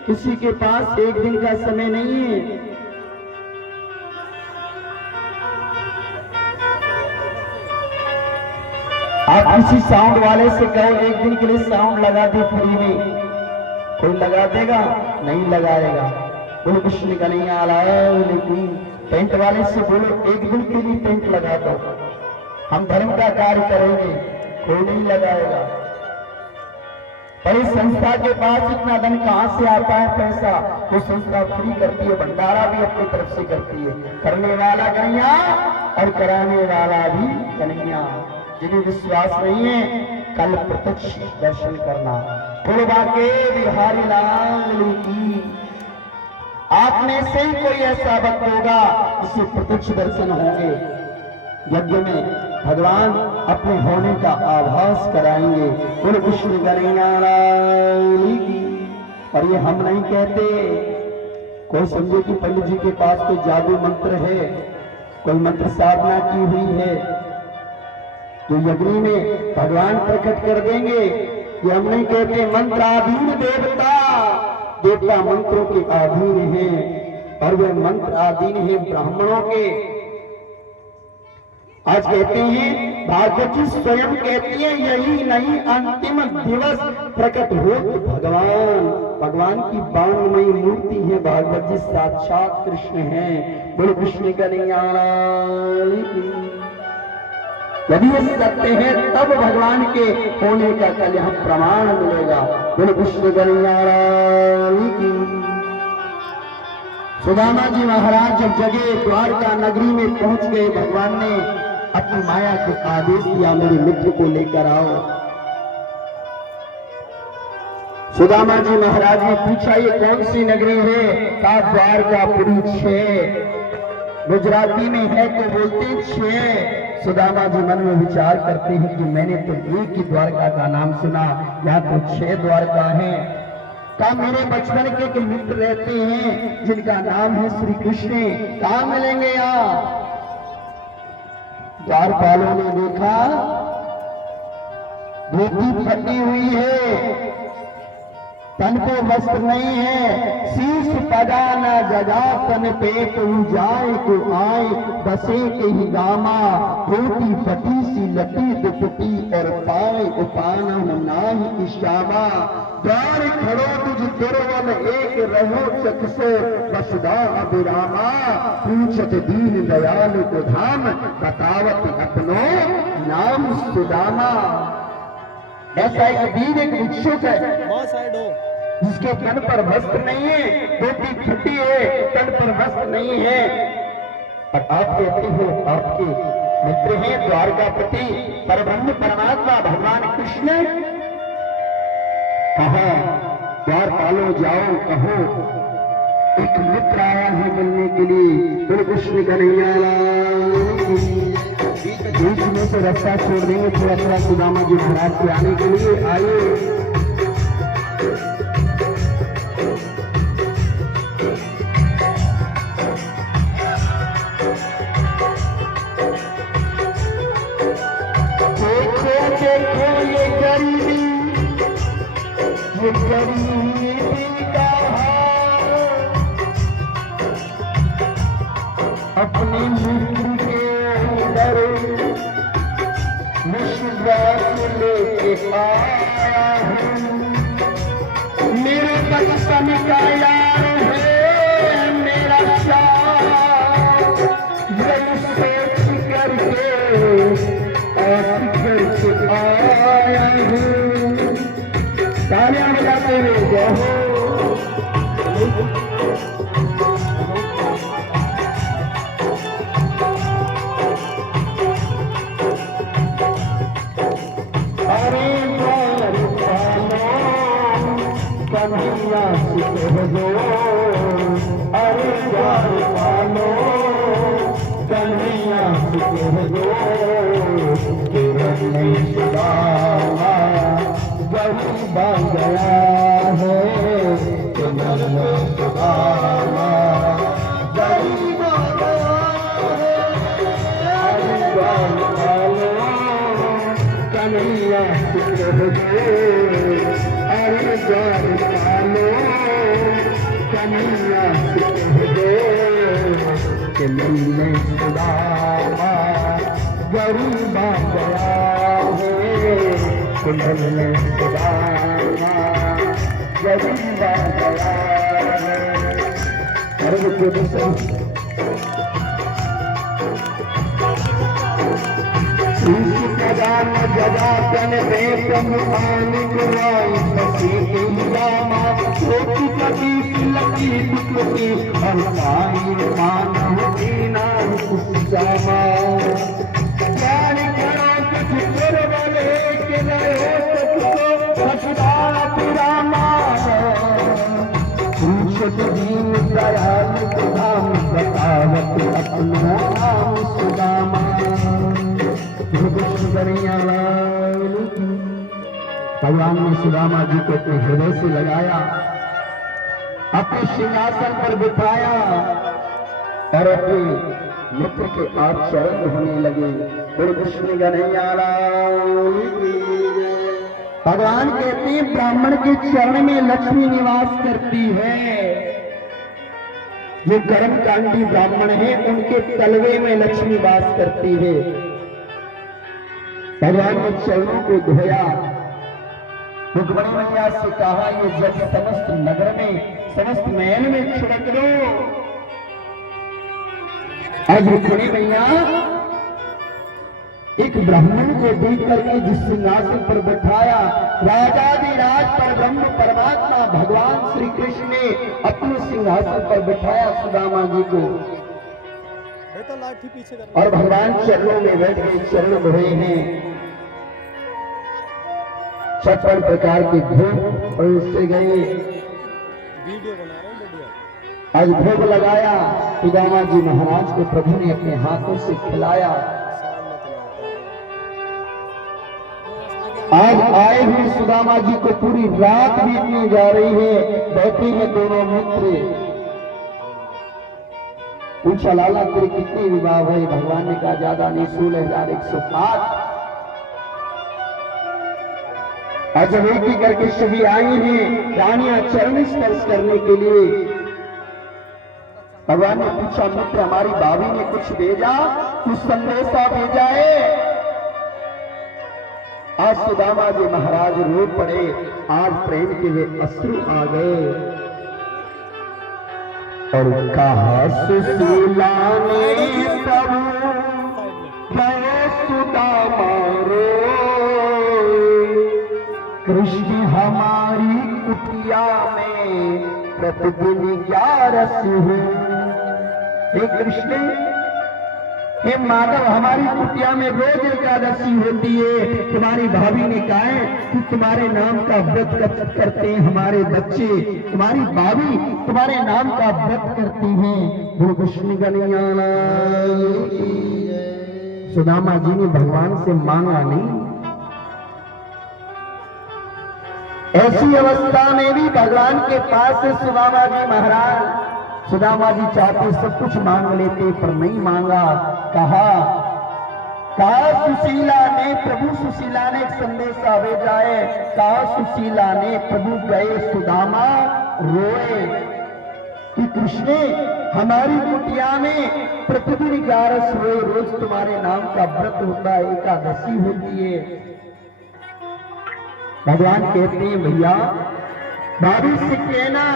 किसी के पास एक दिन का समय नहीं है। आप किसी साउंड वाले से कहो एक दिन के लिए साउंड लगा दे फ्री में, कोई लगा देगा? नहीं लगाएगा। बोलो कृष्ण कन्हैया लाल की। टेंट वाले से बोलो एक दिन के लिए टेंट लगा दो, हम धर्म का कार्य करेंगे, कोई नहीं लगाएगा। पर इस संस्था के पास इतना धन कहां से आता है? पैसा वो संस्था फ्री करती है, भंडारा भी अपनी तरफ से करती है। करने वाला कन्हैया और कराने वाला भी कन्हैया। जिन्हें विश्वास नहीं है कल प्रत्यक्ष दर्शन करना। बोलो बाके बिहारी लाल की। आप में से ही कोई ऐसा भक्त होगा जिसे प्रत्यक्ष दर्शन होंगे। यज्ञ में भगवान अपने होने का आभास कराएंगे। बोलो कृष्ण कन्हैया लाल की। और ये हम नहीं कहते। कोई समझे कि पंडित जी के पास कोई जादू मंत्र है, कोई मंत्र साधना की हुई है तो यज्ञ में भगवान प्रकट कर देंगे। ये हम नहीं कहते। मंत्राधीन देवता, देवता मंत्रों के अधीन हैं और वे मंत्र अधीन है ब्राह्मणों के। आज कहते हैं भागवत जी स्वयं कहती है यही नहीं अंतिम दिवस प्रकट हो भगवान। भगवान की 92 मूर्ति है। भागवत जी साक्षात कृष्ण है। बोलो कृष्ण कन्हैया लाल की। यदि ये सत्य है तब भगवान के होने का कल यहाँ प्रमाण मिलेगा। बोलो कृष्ण कन्हैया लाल की। सुदामा जी महाराज जब जगह द्वारका नगरी में पहुंच गए, भगवान ने अपनी माया को आदेश दिया मेरे मित्र को लेकर आओ। सुदामा जी महाराज ने पूछा ये कौन सी नगरी है? कहा द्वारकापुरी 6। गुजराती में है तो बोलते 6। सुदामा जी मन में विचार करते हैं कि मैंने तो एक ही द्वारका का नाम सुना, यहाँ तो 6 द्वारका हैं। कहा मेरे बचपन के मित्र रहते हैं जिनका नाम है श्री कृष्ण, कहाँ मिलेंगे यहाँ? द्वारपालों ने देखा धोती फटी हुई है, तन को वस्त्र नहीं है, शीश पगा न जगा तन पेट जाए तो आए बसे के ही गामा। धोती फटी सी लटी दुपटी और पाए उपाना नाही इशामा। द्वार खड़ो तुझ दुर्बल एक रहो चकसो वसुधा अभिरामा। पूछत दीन दयाल को धाम बतावत अपनो नाम सुदामा। ऐसा एक दीन एक इच्छुक है जिसके तन पर वस्त्र नहीं है, धोती फटी है, तन पर वस्त्र नहीं है। और आप कहते हो आपके मित्र हैं द्वारकापति परब्रह्म परमात्मा भगवान कृष्ण। कहा द्वारपालो जाओ कहो एक मित्र आया है मिलने के लिए। बोलो कृष्ण कन्हैया लाल की। बीच में से रास्ता छोड़ देंगे थोड़ा थोड़ा सुदामा जी महाराज के आने के लिए। आइए ये गरीबी का हाल, आया हूँ। मेरे बचपन का यार है मेरा शाह, यही सोच करके आया हूँ। तालियां बजाते हुए जय हो। अरे द्वार पालो कन्हैया से कह दो, अरे द्वार पालो कन्हैया से कह दो, केवल नहीं सुदामा गरीब गया है, केवल नहीं सुदामा गरीब गया है। अरे द्वार पालो कन्हैया से कह दो, अरे द्वार पालो कन्हैया से कह दो, कि मिलने सुदामा गरीब गया है, कि मिलने सुदामा गरीब गया है। अरे वो जगान जगातन बेतमुआन गुराई बसी इलामा सोची कभी लगी दुखी हल्काई मानव दीना कुसामा ज्ञान करो कुछ करवले के नयो सबको हसदा पिरामा पूछत दीन दयाल नाम बतावत अपना नाम सुदामा। भगवान ने सुदामा जी को अपने हृदय से लगाया, अपने सिंहासन पर बिठाया और अपने मित्र के आप चरण होने लगे। बड़े कृष्ण कन्हैया भगवान कहते हैं ब्राह्मण के चरण में लक्ष्मी निवास करती है। जो कर्मकांडी ब्राह्मण है उनके तलवे में लक्ष्मी वास करती है। भगवान ने चरणों को धोया, रुक्मिणी मैया से कहा ये जग समस्त नगर में समस्त महल में छिड़क लो। आज रुक्मिणी मैया एक ब्राह्मण को देख करके जिस सिंहासन पर बैठाया, राजाधिराज पर ब्रह्म परमात्मा भगवान श्री कृष्ण ने अपने सिंहासन पर बैठाया सुदामा जी को, और भगवान चरणों में बैठ गए, चरण धोए हैं। 56 प्रकार के भोग परोसे गए। आज भोग लगाया सुदामा जी महाराज को प्रभु ने अपने हाथों से खिलाया। आज आए हुए सुदामा जी को पूरी रात बीतने जा रही है। बैठे हैं दोनों मित्र, पूछा लाला तेरे कितने विवाह हुए? भगवान ने कहा ज्यादा नहीं, 16,108। आज एक ही करके सभी आई हैं रानियां चरण स्पर्श करने के लिए। भगवान ने पूछा मित्र हमारी भाभी ने कुछ भेजा, कुछ संदेशा भेजा है? आज सुदामा जी महाराज रो पड़े, आज प्रेम के वे अश्रु आ गए और कहा सुशीला ने तब गए सुदामा रो, कृष्ण हमारी कुटिया में प्रतिदिन 11 हो। हे कृष्ण, हे माधव, हमारी कुटिया में रोज एकादशी होती है। तुम्हारी भाभी ने कहा है कि तुम्हारे नाम का व्रत करते हैं हमारे बच्चे, तुम्हारी भाभी तुम्हारे नाम का व्रत करती हैं। गुरु कृष्ण कन्हैया। सुदामा जी ने भगवान से मांगा नहीं। ऐसी अवस्था में भी भगवान के पास से सुदामा जी महाराज, सुदामा जी चाहते सब कुछ मांग लेते पर नहीं मांगा। कहा सुशीला ने, प्रभु सुशीला ने एक संदेशा भेजा है। कहा सुशीला ने प्रभु गए सुदामा रोए कि कृष्ण हमारी कुटिया में प्रतिदिन 11 रोज तुम्हारे नाम का व्रत होता है, एकादशी होती है। भगवान कहते हैं भैया भाभी से कहना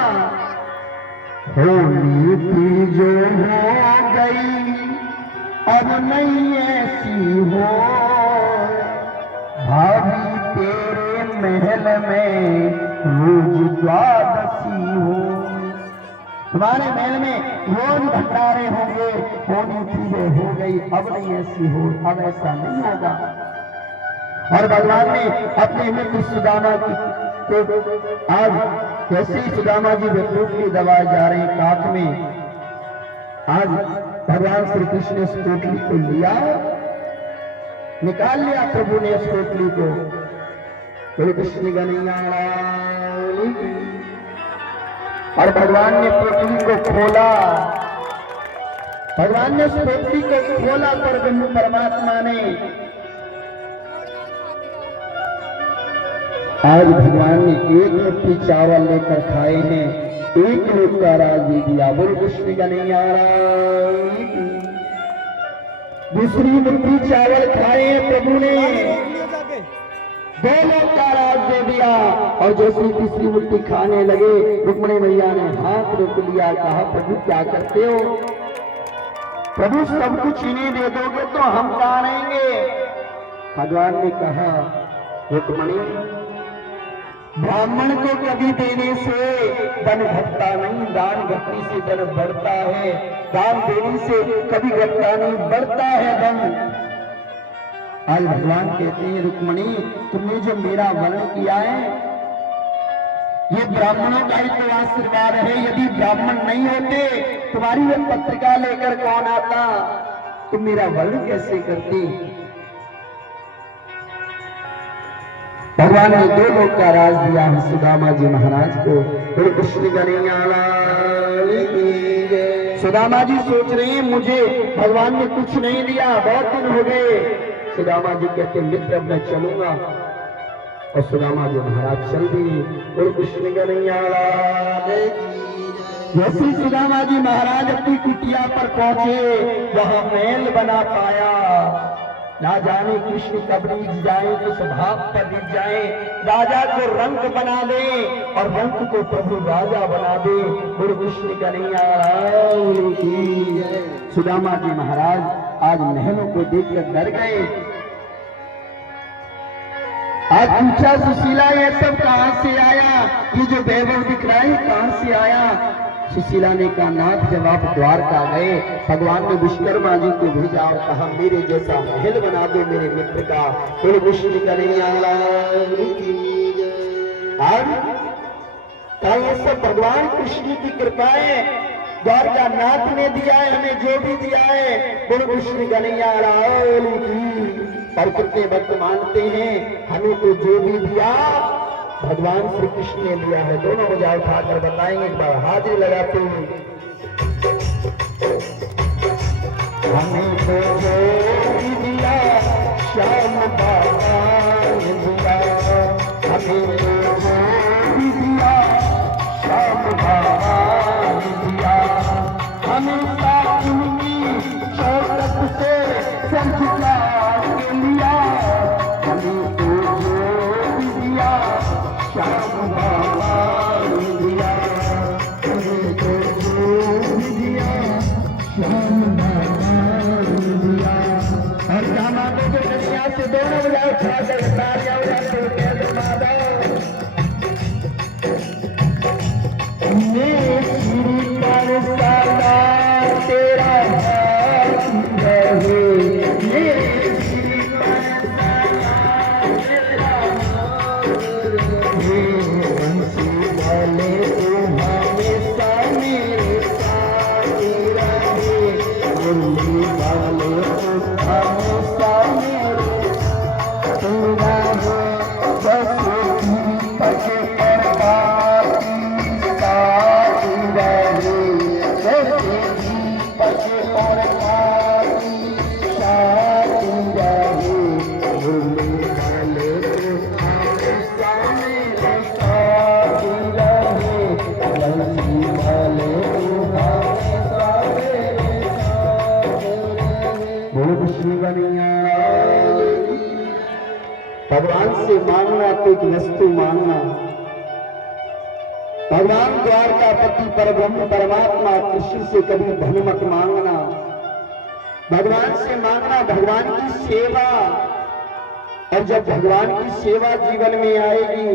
होली थी जो हो गई अब नहीं ऐसी हो, भाभी तेरे महल में रोज द्वादशी हो। तुम्हारे महल में रोज भंडारे होंगे, होली थी जो हो गई अब नहीं ऐसी हो, अब ऐसा नहीं होगा। और भगवान ने अपने मित्र सुदामा की तो आज कैसे सुदामा जी विद्युत की दवाए जा रहे हैं काक में, आज भगवान श्री कृष्ण ने इस पोटली को लिया, निकाल लिया प्रभु ने इस पोटली को। बोले कृष्ण कन्हैया और भगवान ने पोटली को खोला, भगवान ने उस पोटली को खोला पर परमात्मा ने आज भगवान ने एक मुट्ठी चावल लेकर खाए हैं, एक लोग का राज दे दिया। बोल कृष्ण कन्हैया दूसरी मुट्ठी चावल खाए प्रभु ने, दो लोग का राज दे दिया। और जैसे तीसरी मुट्ठी खाने लगे रुक्मिणी मैया ने हाथ रोक लिया, कहा प्रभु क्या करते हो, प्रभु सब कुछ इन्हें दे दोगे तो हम कहां रहेंगे। भगवान ने कहा रुक्मिणी ब्राह्मण को कभी देने से धन घटता नहीं, दान भक्ति से धन बढ़ता है, दान देने से कभी घटता नहीं बढ़ता है धन। आज भगवान कहते हैं रुक्मिणी तुमने जो मेरा वर्ण किया है ये ब्राह्मणों का ही तो आशीर्वाद है, यदि ब्राह्मण नहीं होते तुम्हारी वो पत्रिका लेकर कौन आता, तुम मेरा वर्ण कैसे करती। भगवान ने दो लोग का राज दिया है सुदामा जी महाराज को। बोले कृष्ण कन्हैया सुदामा जी सोच रहे हैं मुझे भगवान ने कुछ नहीं दिया, बहुत दिन हो गए। सुदामा जी कहते मित्र अब मैं चलूंगा, और सुदामा जी महाराज चल दिए। बोले कृष्ण कन्हैया जैसे सुदामा जी महाराज अपनी कुटिया पर पहुंचे वहां महल बना पाया, ना जाने कृष्ण कब रीझ जाए तो स्वभाव पर रीझ जाए, राजा को रंग बना दे और रंग को प्रभु राजा बना दे। गुरु कृष्ण कन्हैया सुदामा जी महाराज आज महलों को देखकर डर गए। आज पूछा सुशीला ये सब कहां से आया, ये जो वैभव दिख रहा है कहां से आया। सुशीला ने कहा नाथ जब आप द्वारका गए भगवान ने विश्वकर्मा जी को भेजा और कहा मेरे जैसा महल बना दो मेरे मित्र का। बोले कृष्ण कन्हैया ये सब भगवान कृष्ण की कृपा है, द्वारका नाथ ने दिया है हमें जो भी दिया है। बोले कृष्ण कन्हैया पर कितने भक्त मानते हैं हमें तो जो भी दिया भगवान श्री कृष्ण ने दिया है। दोनों बजा उठाकर बताएंगे, एक बार हाजिरी लगाते हुए हमें तो जो भी दिया श्याम बाबा ने दिया, हमें तो जो भी दिया श्याम बाबा ने दिया, हमेशा उनकी शौकत से संस्कार के लिया, हमें तो जो भी दिया श्याम बाबा ने दिया, हमें तो जो भी दिया श्याम बाबा ने दिया। और श्यामा को जो दुनिया से दोनों बजाय उठा कर तालियां बजाते हुए कहते माधव ये श्री परसाला तेरा रहे, ये श्री परसाला तेरा रहे, बंसी वाले तो हमेशा मेरे साथ रहे, बंसी वाले तो हमेशा मेरे साथ रहे, बस दीपक पर बाती साथ रहे, बस दीपक और बाती साथ रहे, भोले वाले तो हमेशा मेरे साथ रहे, बंसी वाले तो हमेशा मेरे साथ रहे। बोलो कृष्ण कन्हैया भगवान से मांगना तो एक वस्तु मांगना, भगवान द्वारकापति परब्रह्म परमात्मा कृष्ण से कभी धन मत मांगना। भगवान से मांगना भगवान की सेवा, और जब भगवान की सेवा जीवन में आएगी,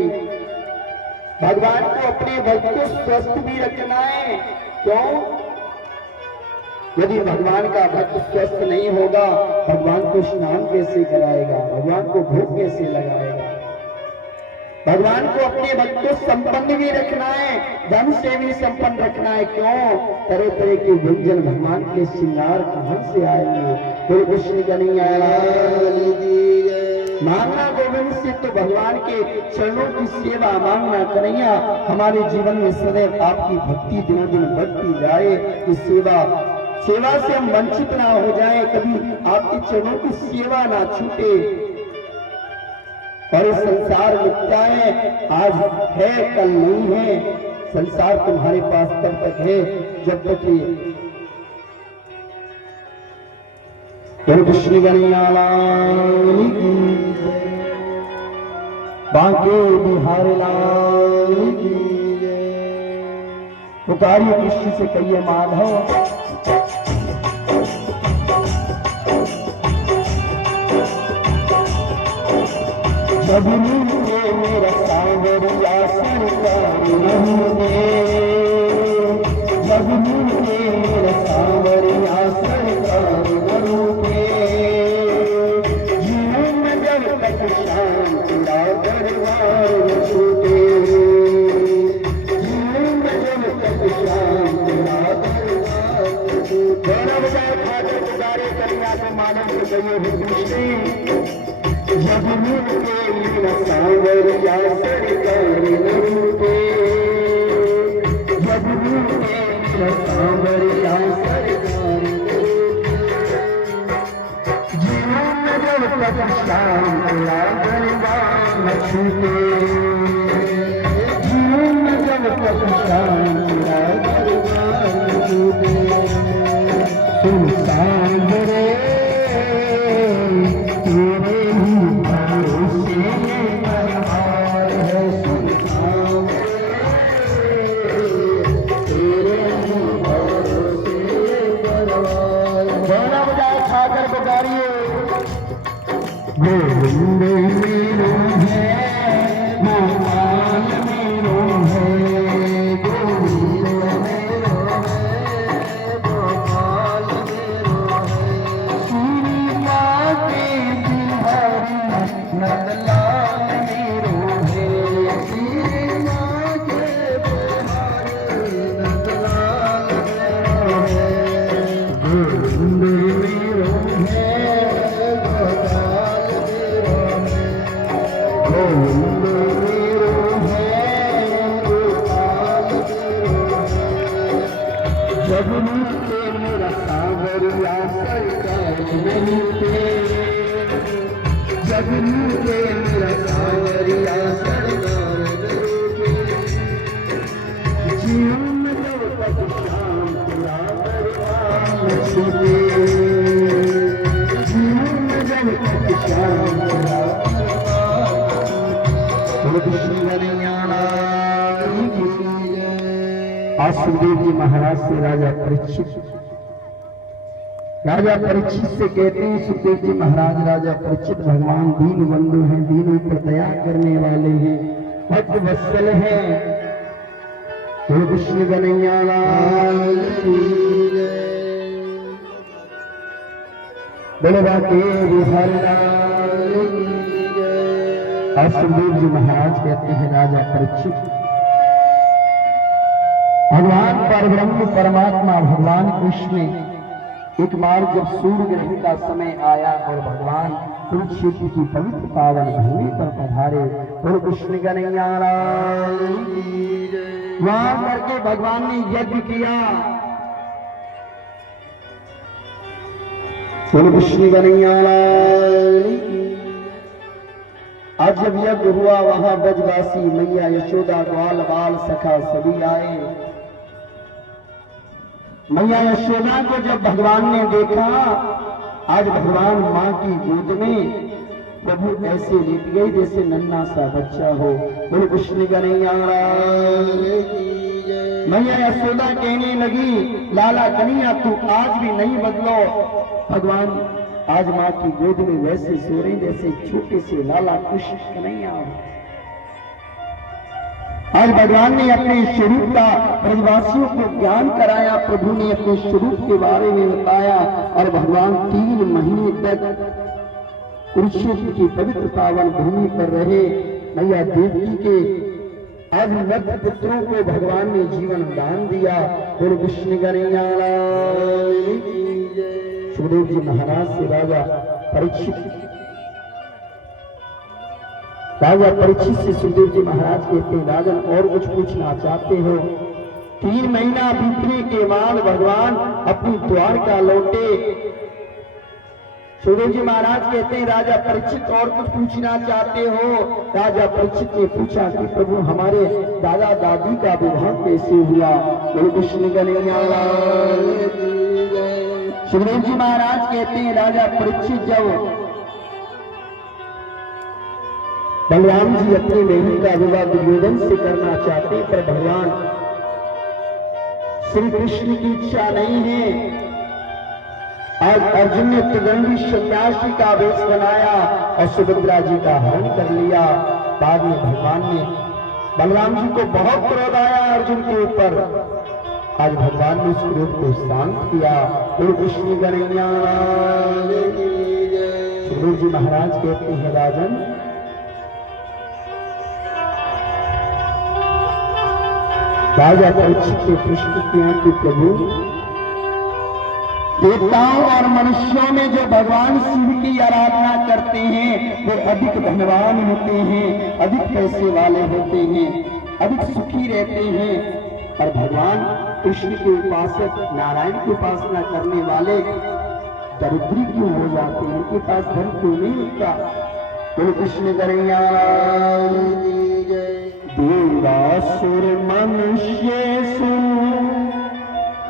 भगवान को अपने भक्त को स्वस्थ भी रखना है। क्यों? यदि भगवान का भक्त स्वस्थ नहीं होगा, भगवान को स्नान कैसे कराएगा, भगवान को भोग कैसे लगाएगा। भगवान को अपने भक्त को संपन्न भी रखना है, धन से भी संपन्न रखना है। क्यों? तरह तरह के व्यंजन भगवान के श्रृंगार कहां से आएंगे। कोई कृष्ण कन्हैया मांगना गोविंद से तो भगवान के चरणों की सेवा मांगना कन्हैया हमारे जीवन में सदैव आपकी भक्ति दिनों दिन बढ़ती जाए, कि सेवा से हम वंचित ना हो जाए, कभी आपके चरणों की सेवा ना छूटे। और इस संसार मिथ्या है, आज है कल नहीं है। संसार तुम्हारे पास तब तक है जब तक कृष्ण कन्हैया लाल की, बांके बिहारी लाल की। पुकारिए कृष्ण से कहिए माधव। जब मिले मेरा सांवरिया सरकार नहीं दे, जब मिले मेरा सांवरिया सरकार नहीं दे, जीवन में जब तक शाम तेरा दरबार न छूटे, जीवन में जब तक शाम तेरा दरबार न छूटे। गौरव जाए खाकर गुजारे कन्या के मानव को गए हुए जब मिलके मेरा सांवरिया सरकार न रूठे, जब मिलके मेरा सांवरिया सरकार न रूठे, जीवन में जब तक शाम तेरा दरबार न छूटे, जीवन में जब तक शाम तेरा दरबार न छूटे। तुम सांवरे गोविंद मेरो है, मोहन मेरो है, गोविंद मेरो है, गोपाल मेरो है, श्री माते बिहारी नंदलाल मेरो है, श्री माते बिहारी नंदलाल मेरो है, गोविंद मेरो है, जब मिलते मेरा सांवरिया सरकार नहीं थे, जब मिलते मेरा सांवरिया सरकार नहीं थे, जीवन में जब तक शाम तेरा दरबार न छूटे, जीवन में जब तक शाम तेरा कृष्ण कन्हैया लाल की। आज सुखदेव जी महाराज से राजा परीक्षित से कहते हैं, सुखदेव जी महाराज राजा परीक्षित भगवान दीन बंधु हैं, दीनों पर दया करने वाले हैं, भक्त वत्सल हैं। कृष्ण कन्हैया लाल की बोले बाके बिहारी लाल की। आज सुखदेव जी महाराज कहते हैं, राजा परीक्षित भगवान परब्रह्म परमात्मा भगवान कृष्ण एक बार जब सूर्य ग्रहण का समय आया और भगवान कुरुक्षेत्र की पवित्र पावन भूमि पर पधारे, और कृष्ण कन्हैया लाल की वहां करके भगवान ने यज्ञ किया। कृष्ण कन्हैया लाल की आज जब यज्ञ हुआ, वहां ब्रजवासी मैया यशोदा ग्वाल बाल सखा सभी आए। मैया यशोदा को जब भगवान ने देखा, आज भगवान मां की गोद में प्रभु ऐसे लेट गए जैसे नन्हा सा बच्चा हो। बोले कृष्ण कन्हैया मैया यशोदा कहने लगी, लाला कन्हैया तू आज भी नहीं बदलो। भगवान आज माँ की गोद में वैसे सो रहे जैसे छोटे से लाला कृष्ण कन्हैया। आज भगवान ने अपने स्वरूप का ब्रजवासियों को ज्ञान कराया, प्रभु ने अपने स्वरूप के बारे में बताया और भगवान 3 महीने तक कुरुक्षेत्र की पवित्र पावन भूमि पर रहे। मैया देवकी के आज मध्य पुत्रों को भगवान ने जीवन दान दिया। बोलो कृष्ण कन्हैया। सुखदेव जी महाराज से राजा परीक्षित से सुखदेव जी महाराज कहते हैं, राजन और कुछ पूछना चाहते हो? 3 महीना बीतने के बाद भगवान अपनी द्वारका लौटे। सुखदेव जी महाराज कहते हैं, राजा परीक्षित और कुछ पूछना चाहते हो? राजा परीक्षित ने पूछा कि प्रभु हमारे दादा दादी का विवाह कैसे हुआ? बोलो कृष्ण कन्हैया। सुखदेव जी महाराज कहते हैं, राजा परीक्षित जब बलराम जी अपनी बहन का विवाह दुर्योधन से करना चाहते पर भगवान श्री कृष्ण की इच्छा नहीं है। आज अर्जुन ने त्रिदंडी सन्यासी का वेश बनाया और सुभद्रा जी का हरण कर लिया। बाद में भगवान ने बलराम जी को बहुत क्रोध आया अर्जुन के ऊपर। आज भगवान ने उस क्रोध को शांत किया। बोलो कृष्ण कन्हैया। सुखदेव जी महाराज कहते हैं, राजन राजा परीक्षित के प्रश्न किया कि प्रभु देवताओं और मनुष्यों में जो भगवान शिव की आराधना करते हैं वे अधिक धनवान होते हैं, अधिक पैसे वाले होते हैं, अधिक सुखी रहते हैं, और भगवान कृष्ण के उपासक नारायण की उपासना करने वाले दरिद्री क्यों हो जाते हैं? उनके पास धन क्यों नहीं होता? बोलो कृष्ण कन्हैया। देवासुर मनुष्येषु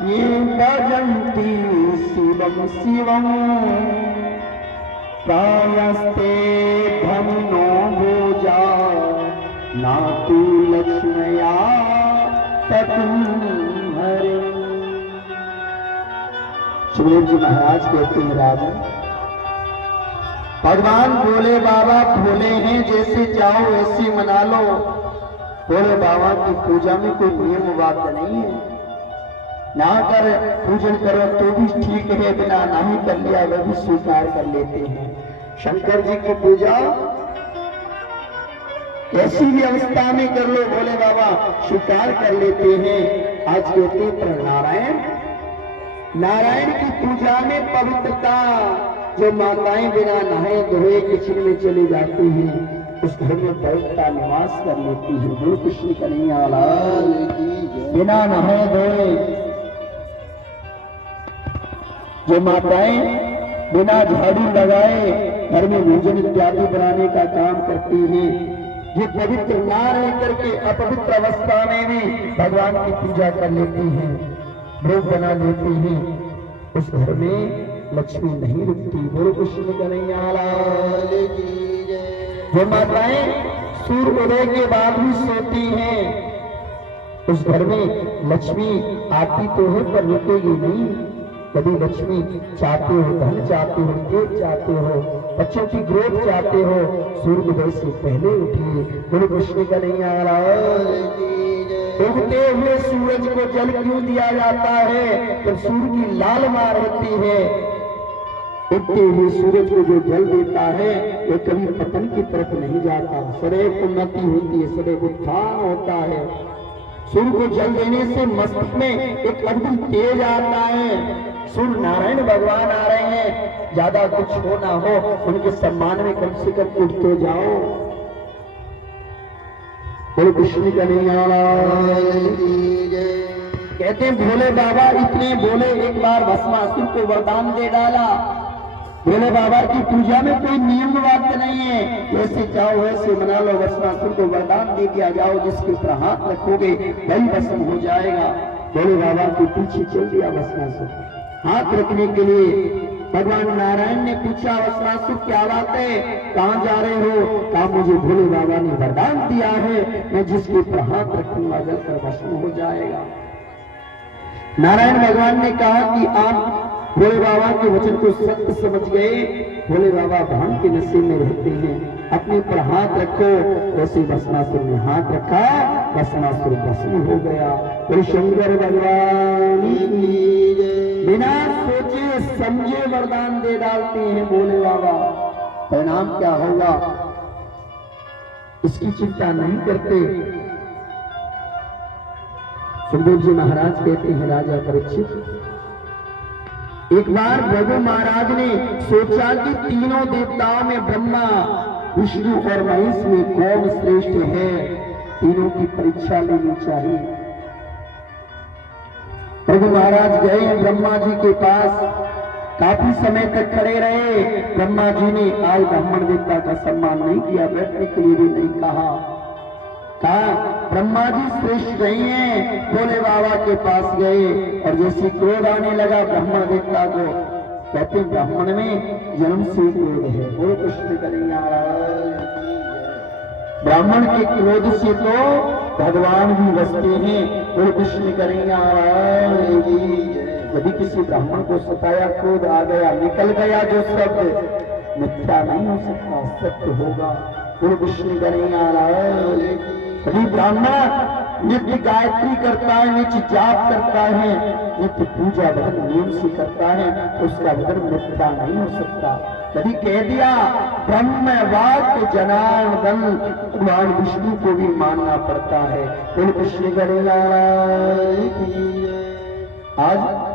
ये भजन्ति शिवं शिवं प्रायस्ते धन्नो भोजा नातु लक्ष्मया ततुं हरे। सुखदेव जी महाराज कहते हैं, राजन भगवान भोले बाबा भोले हैं, जैसे चाहो वैसे मना लो। भोले बाबा की पूजा में कोई नियम वाद्य नहीं है। ना कर पूजन करो तो भी ठीक है, बिना नहीं कर लिया वह भी स्वीकार कर लेते हैं। शंकर जी की पूजा ऐसी भी अवस्था में कर लो, भोले बाबा स्वीकार कर लेते हैं। आज कहते पर नारायण की पूजा में पवित्रता, जो माताएं बिना नहाए धोए किचन में चली जाती हैं उस घर में पवित्रता निवास कर लेती है। गुरु कृष्ण कन्हैया लाल की। बिना नहाए धोए जो माताएं बिना झाड़ू लगाए घर में भोजन इत्यादि बनाने का काम करती हैं, जो पवित्र ना रह करके अपवित्र अवस्था में भी भगवान की पूजा कर लेती हैं, भोग बना लेती हैं, उस घर में लक्ष्मी नहीं रुकती। गुरु कृष्ण कन्हैया लाल की। जो माताएं सूर्य उदय के बाद भी सोती हैं उस घर में लक्ष्मी आती तो है पर रुकेगी नहीं। कभी लक्ष्मी चाहते हो, धन चाहते हो, तेज चाहते हो, बच्चों की ग्रोथ चाहते हो, सूर्य उदय से पहले उठिए। गुरु कृष्ण कन्हैया लाल की। उगते हुए सूरज को जल क्यों दिया जाता है? जब सूर्य की लालिमा रहती है। उगते हुए सूरज को जो जल देता है वो कभी पतन की तरफ नहीं जाता, सदैव उन्नति होती है, सदैव उत्थान होता है। सूर्य को जल देने से मस्तक में एक अद्भुत तेज आता है। सूर्य नारायण भगवान आ रहे हैं, ज्यादा कुछ हो ना हो उनके सम्मान में कम से कम उठ तो जाओ। बोलो कृष्ण कन्हैया लाल की जय। कहते हैं भोले बाबा इतने बोले, एक बार भस्मासुर को वरदान दे डाला। भोले बाबा की पूजा में कोई नियम वाद्य नहीं है, जैसे चाहो वैसे मना लो। भस्मासुर को वरदान दे दिया, जाओ जिसके ऊपर हाथ रखोगे वही भस्म हो जाएगा। भोले बाबा के पीछे चल दिया भस्मासुर। हाथ रखने के लिए भगवान नारायण ने पूछा वसनासुर क्या बात है, कहाँ जा रहे हो? कहा मुझे भोले बाबा ने वरदान दिया है, मैं जिसके ऊपर हाथ रखूंगा जलकर भस्म हो जाएगा। नारायण भगवान ने कहा कि आप भोले बाबा के वचन को सत्य समझ गए। भोले बाबा भांग के नशे में रहते हैं, अपने ऊपर हाथ रखो। वैसे भस्मासुर ने हाथ रखा, भस्मासुर भस्म हो गया। तो शंकर भगवान बिना सोचे समझे वरदान दे डालते हैं भोले बाबा। परिणाम क्या होगा इसकी चिंता नहीं करते। सुखदेव जी महाराज कहते हैं, राजा परीक्षित, एक बार भृगु महाराज ने सोचा कि तीनों देवताओं में ब्रह्मा, विष्णु और महेश में कौन श्रेष्ठ है, तीनों की परीक्षा लेनी चाहिए। भृगु महाराज गए ब्रह्मा जी के पास, काफी समय तक खड़े रहे। ब्रह्मा जी ने आज ब्राह्मण देवता का सम्मान नहीं किया, बैठने के लिए भी नहीं कहा। ब्रह्मा जी श्रेष्ठ नहीं है। भोले बाबा के पास गए और जैसे क्रोध आने लगा ब्रह्मा देवता को, कहते ब्राह्मण में जन्म से क्रोध है, बोलो कृष्ण कन्हैया। ब्राह्मण के क्रोध से तो भगवान भी बसते हैं, बोलो कृष्ण कन्हैया। यदि किसी ब्राह्मण को सताया, क्रोध आ गया, निकल गया जो शब्द, मिथ्या नहीं हो सकता, सत्य होगा, बोलो कृष्ण कन्हैया। कभी ब्राह्मण नित्य गायत्री करता है, नित्य जाप करता है, नित्य पूजा भजन नियम से करता है, उसका वचन मिथ्या नहीं हो सकता। कभी कह दिया ब्रह्म वाक्य जनार्दन, भगवान विष्णु को भी मानना पड़ता है, बोलो कृष्ण कन्हैया। आज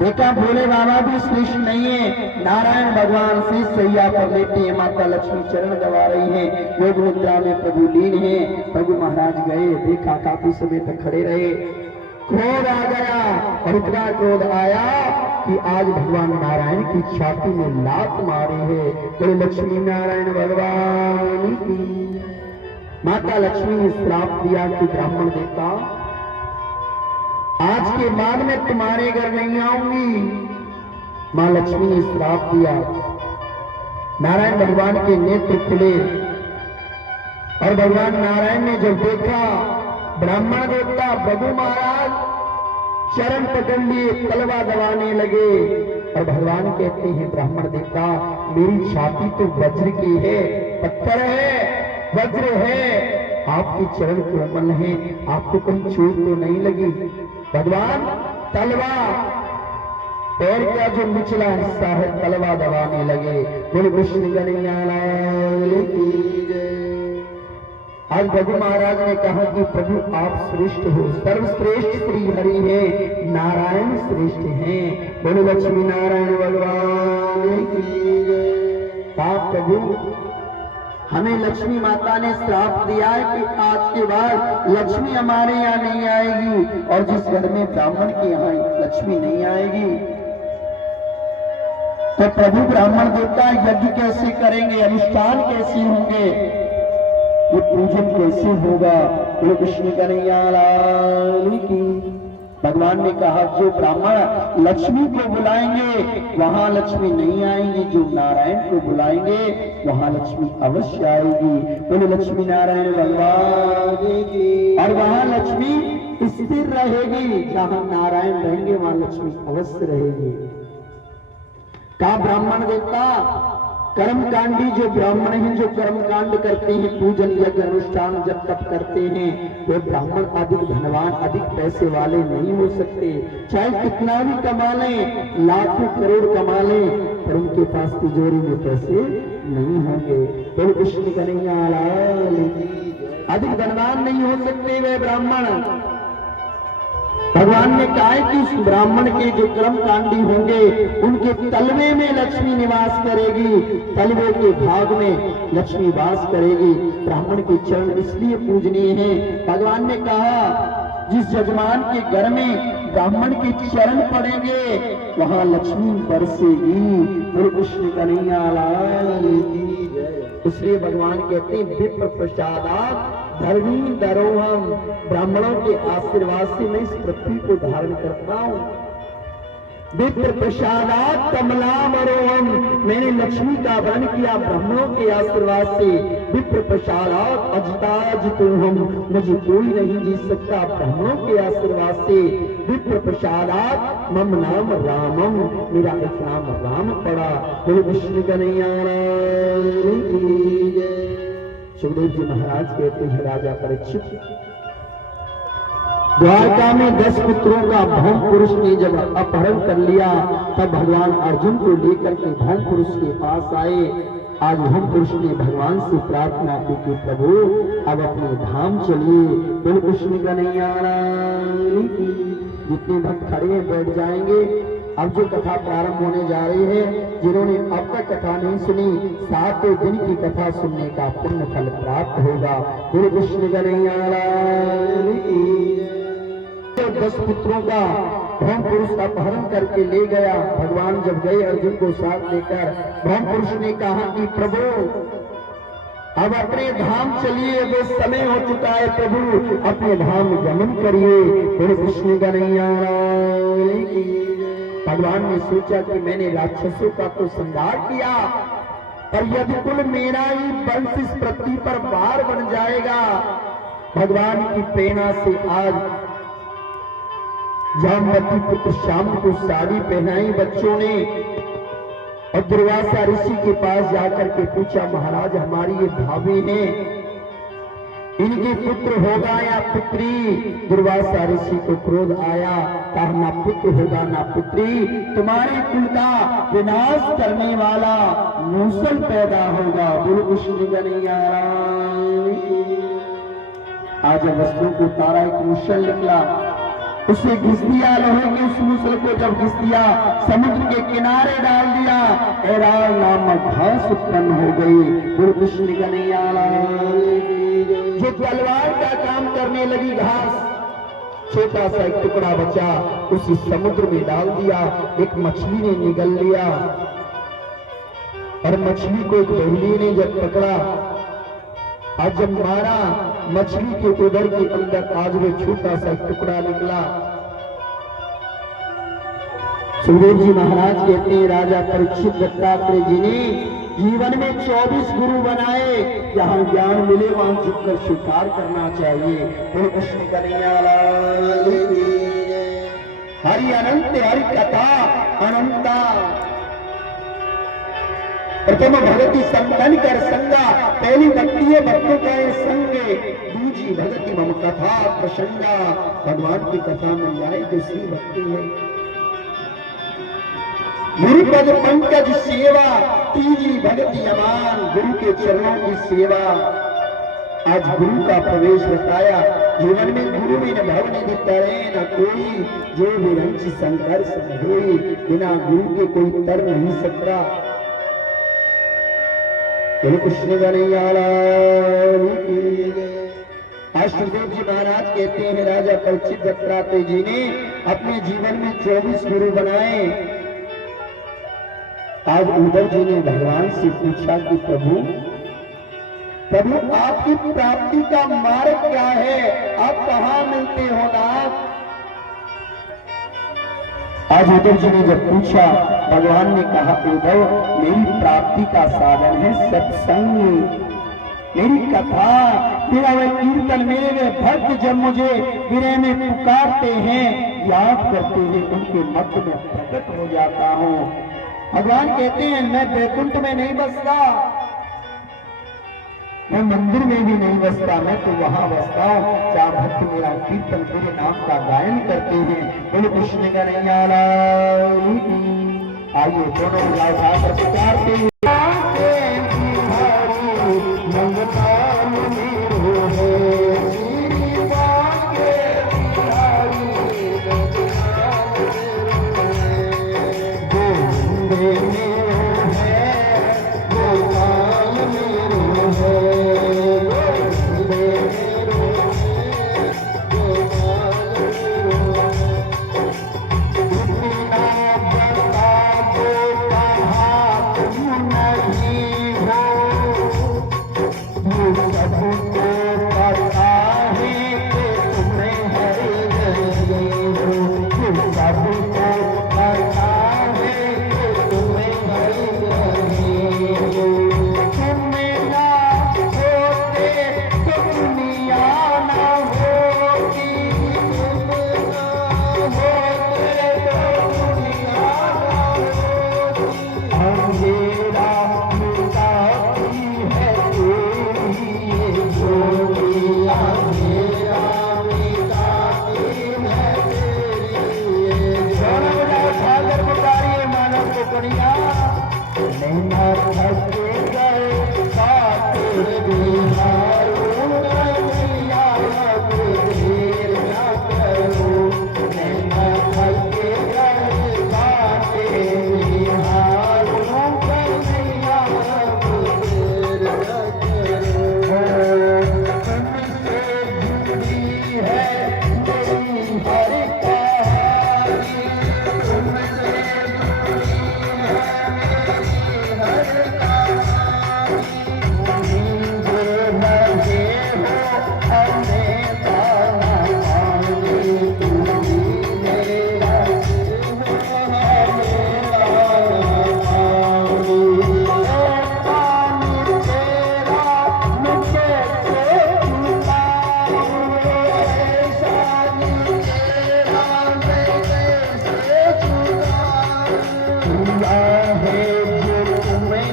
देखा भोले बाबा भी श्रेष्ठ नहीं है। नारायण भगवान से सैया पर लेटे हैं, माता लक्ष्मी चरण दबा रही हैं, योग मुद्रा में प्रभु लीन है। प्रभु महाराज गए, देखा काफी समय तक खड़े रहे, क्रोध आ गया और इतना क्रोध आया कि आज भगवान नारायण की छाती में लात मारी है। बोले लक्ष्मी नारायण भगवान की। माता लक्ष्मी ने श्राप दिया कि ब्राह्मण देवता, आज के बाद में तुम्हारे घर नहीं आऊंगी। मां लक्ष्मी ने श्राप दिया। नारायण भगवान के नेत्र खुले और भगवान नारायण ने जब देखा, ब्राह्मण देवता भृगु महाराज चरण पकड़ लिए, तलवा दबाने लगे और भगवान कहते हैं, ब्राह्मण देवता मेरी छाती तो वज्र की है, पत्थर है, वज्र है, आपके चरण कोमल हैं, आपको कहीं चोट तो नहीं लगी? भगवान तलवा, पैर का जो निचला हिस्सा है तलवा दबाने लगे। बोले कृष्ण कन्हैया की जय। आज भृगु महाराज ने कहा कि प्रभु आप श्रेष्ठ हो, सर्वश्रेष्ठ श्री हरि है, नारायण श्रेष्ठ हैं, बोले लक्ष्मी नारायण भगवान की जय। आप प्रभु हमें लक्ष्मी माता ने श्राप दिया है कि आज के बाद लक्ष्मी हमारे यहाँ नहीं आएगी, और जिस घर में ब्राह्मण के यहाँ लक्ष्मी नहीं आएगी तो प्रभु ब्राह्मण देवता यज्ञ कैसे करेंगे, अनुष्ठान कैसे होंगे, ये पूजन कैसे होगा? बोलो कृष्ण कन्हैया की। भगवान ने कहा जो ब्राह्मण लक्ष्मी को बुलाएंगे वहां लक्ष्मी नहीं आएंगी, जो नारायण को बुलाएंगे वहां लक्ष्मी अवश्य आएगी। बोले लक्ष्मी नारायण भगवान की। और वहां लक्ष्मी स्थिर रहेगी, जहां नारायण रहेंगे वहां लक्ष्मी अवश्य रहेगी। का ब्राह्मण देवता कर्मकांडी जो ब्राह्मण हैं, जो कर्मकांड करते हैं, पूजन यज्ञ अनुष्ठान जब तक करते हैं, वे ब्राह्मण अधिक धनवान, अधिक पैसे वाले नहीं हो सकते। चाहे कितना भी कमा लें, लाखों करोड़ कमा लें, पर उनके पास तिजोरी में पैसे नहीं होंगे। तो कृष्ण कन्हैया अधिक धनवान नहीं हो सकते वे ब्राह्मण। भगवान ने कहा है कि उस ब्राह्मण के जो कर्मकांडी होंगे उनके तलवे में लक्ष्मी निवास करेगी, तलवे के भाग में लक्ष्मी वास करेगी। ब्राह्मण के चरण इसलिए पूजनीय हैं। भगवान ने कहा जिस यजमान के घर में ब्राह्मण के चरण पड़ेंगे वहां लक्ष्मी बरसेगी। गुरु कृष्ण कन्हैया इसलिए भगवान कहते हैं विप्र प्रसादात धर्मी धरोहम, ब्राह्मणों के आशीर्वाद से मैं इस पृथ्वी को धारण करता हूं। विप्र प्रसादात कमलामरोहम, मैंने लक्ष्मी का वर्ण किया ब्राह्मणों के आशीर्वाद से। विप्र प्रसादात अजिताजितोहम, मुझे कोई नहीं जीत सकता ब्राह्मणों के आशीर्वाद से। विप्र प्रसादात मम नाम रामम, मेरा एक नाम राम पड़ा। बोलो विष्णु कन्हैया की जय। सुखदेव जी महाराज कहते हैं राजा परीक्षित, द्वारका में 10 पुत्रों का भौम पुरुष ने जब अपहरण कर लिया, तब भगवान अर्जुन को लेकर के भौम पुरुष के पास आए। आज भौम पुरुष ने भगवान से प्रार्थना की कि प्रभु अब अपने धाम चलिए। बोल कृष्ण कन्हैया की। जितने भक्त खड़े हैं बैठ जाएंगे। अब जो कथा प्रारंभ होने जा रही है, जिन्होंने अब तक कथा नहीं सुनी, 7 दिन की कथा सुनने का पुण्य फल प्राप्त होगा। बोल कृष्ण कन्हैया की। 10 पुत्रों का भौम पुरुष अपहरण करके ले गया। भगवान जब गए अर्जुन को साथ लेकर, भौम पुरुष ने कहा कि प्रभु अब अपने धाम चलिए, वो समय हो चुका है, प्रभु अपने धाम गमन करिए। बोले कृष्ण कन्हैया की। भगवान ने सोचा कि मैंने राक्षसों का तो संहार किया, पर यदि कुल मेरा ही वंश इस पृथ्वी पर भार बन जाएगा। भगवान की प्रेरणा से आज जामवती पुत्र श्याम को साड़ी पहनाई बच्चों ने, और दुर्वासा ऋषि के पास जाकर के पूछा, महाराज हमारी ये भाभी हैं, इनके पुत्र होगा या पुत्री? दुर्वासा ऋषि को क्रोध आया, कहा ना पुत्र होगा ना पुत्री, तुम्हारे कुल का विनाश करने वाला मूसल पैदा होगा। बोलो कृष्ण कन्हैया की। आज वस्त्रों को उतारा, एक मूसल निकला, उसे घिस दिया, लोहे के उस मूसल को जब घिस दिया, समुद्र के किनारे डाल दिया, एराल नामक घास उत्पन्न हो गई। गुरु कृष्ण कन्हैया जो तलवार का काम करने लगी घास, छोटा सा एक टुकड़ा बचा, उसी समुद्र में डाल दिया। एक मछली ने निगल लिया, और मछली को एक बहेली ने जब पकड़ा, आज जब मारा, मछली के उदर के अंदर आज वो छोटा सा टुकड़ा निकला। सुखदेव जी महाराज कहते हैं राजा परीक्षित दत्तात्रेय जी ने जीवन में 24 गुरु बनाए। जहां ज्ञान मिले वहां झुककर स्वीकार करना चाहिए। बोलो कृष्ण कन्हैया की। हरि अनंत हरि कथा अनंता, प्रथम भगति संतन कर संगा, पहली भक्ति है भक्तों का संगे, दूसरी भगति मम कथा प्रसंगा। भगवान की कथा मिल जाए दूसरी भक्ति है। गुरु पद पंकज सेवा, तीजी भगति अमान, गुरु के चरणों की सेवा। आज गुरु का प्रवेश बताया, जीवन में गुरु में न भव निधि तरे न कोई, जो विरंच संघर्ष होई, बिना गुरु के कोई तर नहीं सकता। कृष्ण कन्हैया की। आज सुखदेव जी महाराज कहते हैं राजा परीक्षित दत्तात्रेय जी ने अपने जीवन में 24 गुरु बनाए। आज उद्धव जी ने भगवान से पूछा कि प्रभु आपकी प्राप्ति का मार्ग क्या है, आप कहाँ मिलते हो नाथ? आज उद्धव जी ने जब पूछा, भगवान ने कहा उद्धव मेरी प्राप्ति का साधन है सत्संग, मेरी कथा, मेरा वह कीर्तन, मेरे वे भक्त जब मुझे विरह में पुकारते हैं, याद करते हैं, उनके मध्य में प्रकट हो जाता हूँ। भगवान कहते हैं मैं वैकुंठ में नहीं बसता, मैं मंदिर में भी नहीं बसता, मैं तो वहां बसता हूँ जहाँ भक्त मेरा कीर्तन मेरे नाम का गायन करते हैं। बोलो कृष्ण कन्हैया की। आइए दोनों उठाकर पुकारते हैं। थके गए बाटे बिहारू कन्हैया अब देर ना करो नैना थके गए बाटे बिहारू कन्हैया अब देर ना करो तुमसे जुड़ी है मेरी हर कहानी तुमसे जुड़ी है मेरी हर कहानी नींदे लगे हो हमें ताना पानी तुम्ही मेरा दिल हो हमें ताना पानी पानी तेरा मुझे से छुपाए शानी तेरा मैं कैसे छुपाऊं है जो तुमने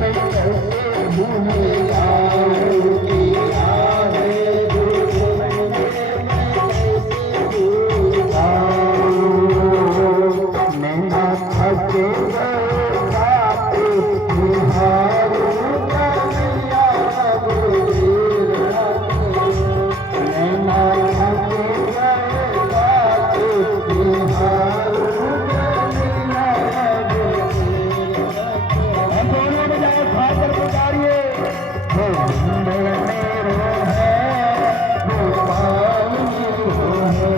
मैं कैसे भूल जाऊं किया है जो तुमने मैं कैसे भूल जाऊं नैना थके गए बाटे बिहारू कन्हैया अब देर ना करो नैना थके गए बाटे बिहारू कन्हैया अब देर ना करो दोनों बजाय खाकर पुकारिए बॉम्बे मेरो है भोपाल मेरो है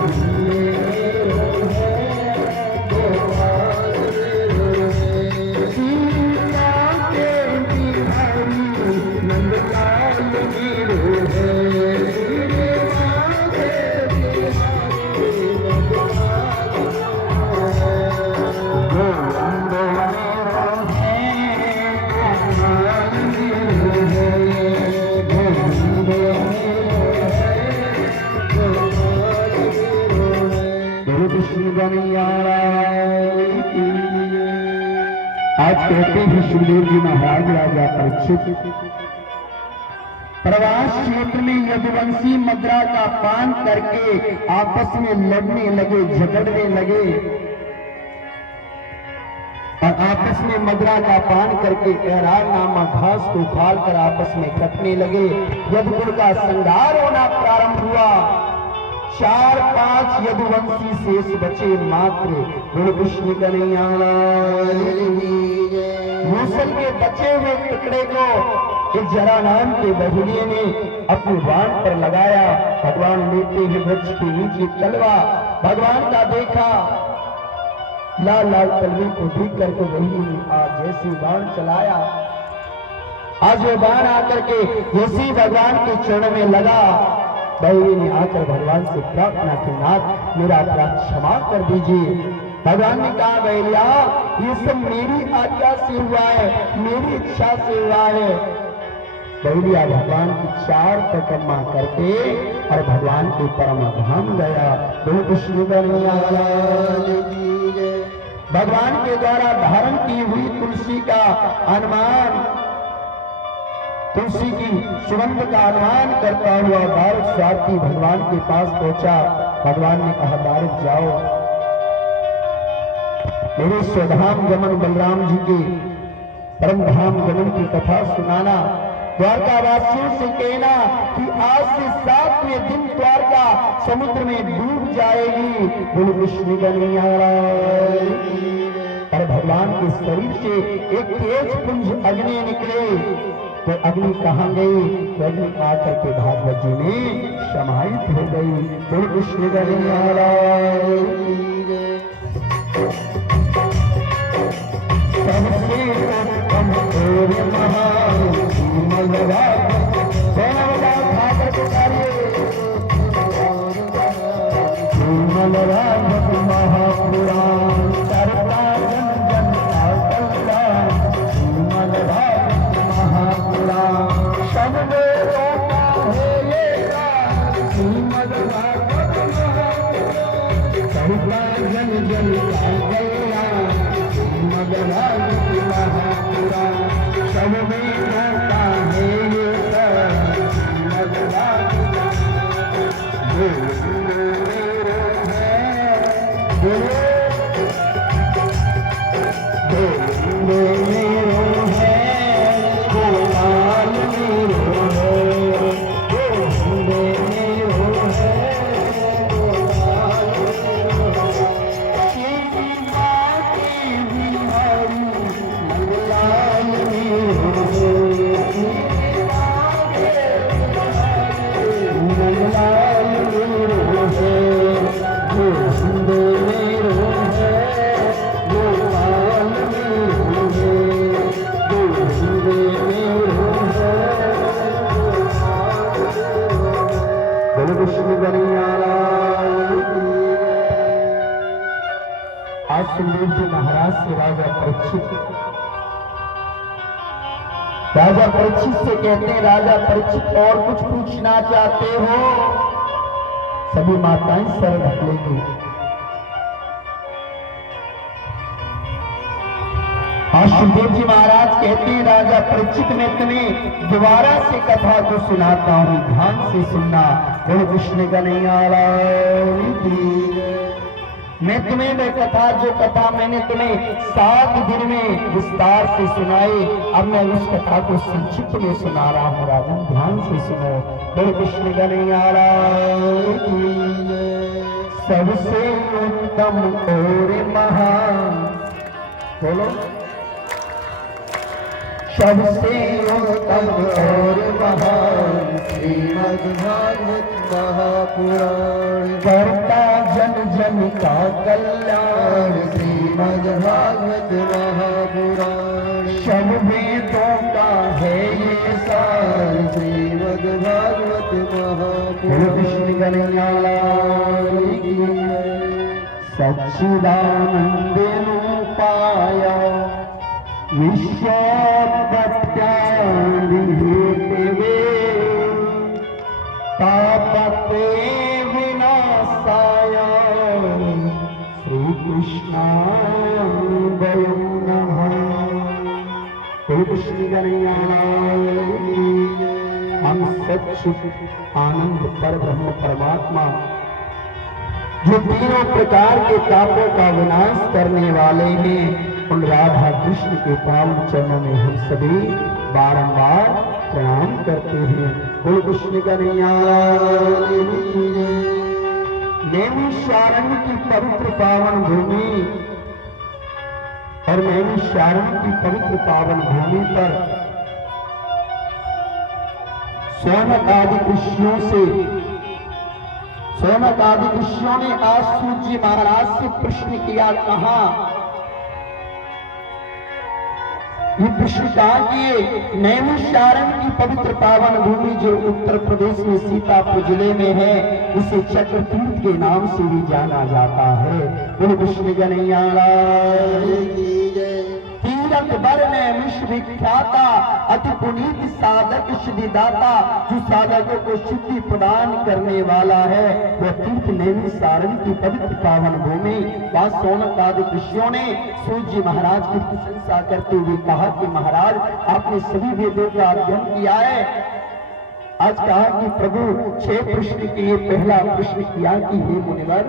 दिल्ली मेरो है भोपाल मेरो है सीता के बिहारी नंदलाल मेरो है श्री राधे बिहारी नंदलाल मेरो है बॉम्बे मेरो है भोपाल मेरो है बॉम्बे मेरो है भोपाल मेरो है गुरु कृष्ण गणयाराय की जय। आज कहते हैं सुखदेव जी महाराज राजा परीक्षित प्रवास क्षेत्र में यदुवंशी मद्रा का पान करके आपस में लड़ने लगे झगड़ने लगे और आपस में मदरा का पान करके एरार नामा घास को उखाड़ कर आपस में कटने लगे। यदुकुल का संहार होना प्रारंभ हुआ। 4-5 यदुवंशी शेष बचे मात्र। गुरु कृष्ण कन्हैया मूसल के बचे हुए टुकड़े को इस जरा नाम के बहुलिये ने अपने बाण पर लगाया। भगवान लेते हुए वृक्ष के नीचे तलवा भगवान का देखा। लाल लाल तलवे को देख करके वही आज जैसे बाण चलाया। आज वो बाण आकर के जैसे भगवान के चरण में लगा। बहू ने आकर भगवान से प्रार्थना की नाथ मेरा अपराध क्षमा कर दीजिए। भगवान ने कहा भैया ये सब मेरी आज्ञा से हुआ है, मेरी इच्छा से हुआ है। बहलिया भगवान की 4 परिक्रमा करके और भगवान के परम धाम गया। गुरु कृष्ण कन्हैया भगवान के द्वारा धारण की हुई तुलसी का अनुमान, तुलसी की सुगंध का अनुमान करता हुआ बालक स्वार्थी भगवान के पास पहुंचा। भगवान ने कहा बालक जाओ मेरे स्वधाम गमन बलराम जी के परम धाम गमन की कथा सुनाना। द्वारका वासियों से कहना कि आज से 7वें दिन द्वारका समुद्र में डूब जाएगी। गुरु कृष्ण कन्हैया और भगवान के शरीर से एक तेज पुंज अग्नि निकले। तो अग्नि कहाँ गई? तो अग्नि आकर के भागवत जी में समाहित हो गई। गुरु कृष्ण कन्हैया सबसे उत्तम और महान मलराज भाकर पुकारिए मलराज महापुराण चरता जन जन का कल्याण मलराज महापुराण सब लोगों का है ये मलराज चरता जन जन का कल्याण मलराज महापुराण सब में होता है ये मलराज मेरे है राजा परीक्षित से कहते हैं, राजा परीक्षित और कुछ पूछना चाहते हो? सभी माताएं सर ढक लेंगी। सुखदेव जी महाराज कहते हैं, राजा परीक्षित मैं तुम्हें दोबारा से कथा को सुनाता हूं, ध्यान से सुनना। बोलो कृष्ण कन्हैया लाल की। मैं तुम्हें वह कथा, जो कथा मैंने तुम्हें 7 दिन में विस्तार से सुनाई, अब मैं उस कथा को संक्षिप्त में सुना रहा हूँ। राजन ध्यान से सुनो। बोलो कृष्ण कन्हैया लाल की। सबसे उत्तम और महान, बोलो सबसे उत्तम और महान श्रीमद्भागवत महापुराण, करता जन जन का कल्याण श्रीमद्भागवत महापुराण, सब वेदों का है ये सार श्रीमद्भागवत महापुराण। कृष्ण कन्हैया लाल की। सच्चिदानंद रूपाय विश्वोत्पत्त्यादिहेतवे तापत्रे विनाशाय श्रीकृष्णाय वयं नमः। कृष्ण कन्हैया लाल की। हम सच्चिद आनंद परब्रह्म परमात्मा, जो तीनों प्रकार के तापों का विनाश करने वाले हैं, उन राधा कृष्ण के पावन चरणों में हम सभी बारंबार प्रणाम करते हैं। बोलो कृष्ण कन्हैया लाल की। नैमिषारण्य की पवित्र पावन भूमि और नैमिषारण्य की पवित्र पावन भूमि पर सौनक आदि ऋषियों ने आज सूत जी महाराज से प्रश्न किया, कहा ये प्रश्न कहा कि नैमिषारण्य की पवित्र पावन भूमि जो उत्तर प्रदेश में सीतापुर जिले में है, इसे चक्रतीर्थ के नाम से भी जाना जाता है। बोलो कृष्ण कन्हैया लाल की। तीरथ बर नैमिष विख्याता, अति पुनीत साधक सिद्धिदाता, जो साधकों को सिद्धि प्रदान करने वाला है, वह तीर्थ नैमिषारण्य की पवित्र पावन भूमि। वहां सौनक आदि ऋषियों ने सूत जी महाराज की प्रशंसा करते हुए कहा कि महाराज आपने सभी वेदों का अध्ययन किया है। आज कहा कि प्रभु 6 प्रश्न किए। पहला प्रश्न किया कि हे मुनिवर,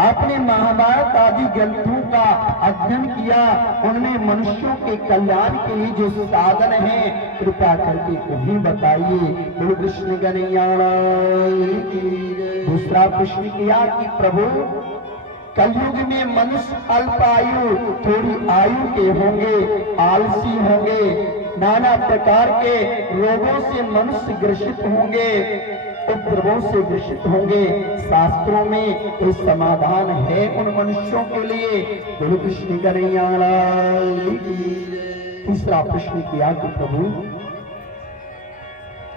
आपने महाभारत आदि ग्रंथों का अध्ययन किया, उनमें मनुष्यों के कल्याण के लिए जो साधन है, कृपा करके उन्हें बताइए। बोलो कृष्ण कन्हैया लाल की। दूसरा प्रश्न किया कि प्रभु कलयुग में मनुष्य अल्पायु, थोड़ी आयु के होंगे, आलसी होंगे, नाना प्रकार के रोगों से मनुष्य ग्रसित होंगे, उपद्रवों से ग्रसित होंगे, शास्त्रों में कोई समाधान है उन मनुष्यों के लिए? बोलो कृष्ण कन्हैया लाल की। तीसरा प्रश्न किया कि प्रभु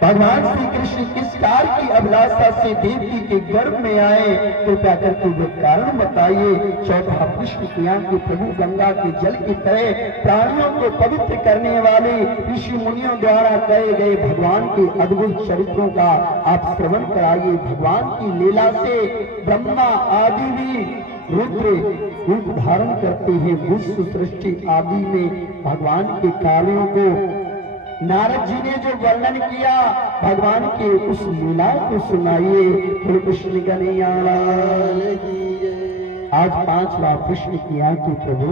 भगवान श्री कृष्ण किस कार्य की अभिलाषा से देवकी के गर्भ में आए, कृपया करके वो कारण बताइए। चौथा प्रश्न किया कि प्रभु गंगा के जल की तरह प्राणियों को पवित्र करने वाले ऋषि मुनियों द्वारा कहे गए भगवान के अद्भुत चरित्रों का आप श्रवण कराइए। भगवान की लीला से ब्रह्मा आदि भी रुद्र रूप धारण करते हैं। विश्व सृष्टि आदि में भगवान के कार्यों को नारद जी ने जो वर्णन किया, भगवान के उस लीला को सुनाइए। बोलो कृष्ण कन्हैया लाल की। आज 5वां प्रश्न किया कि प्रभु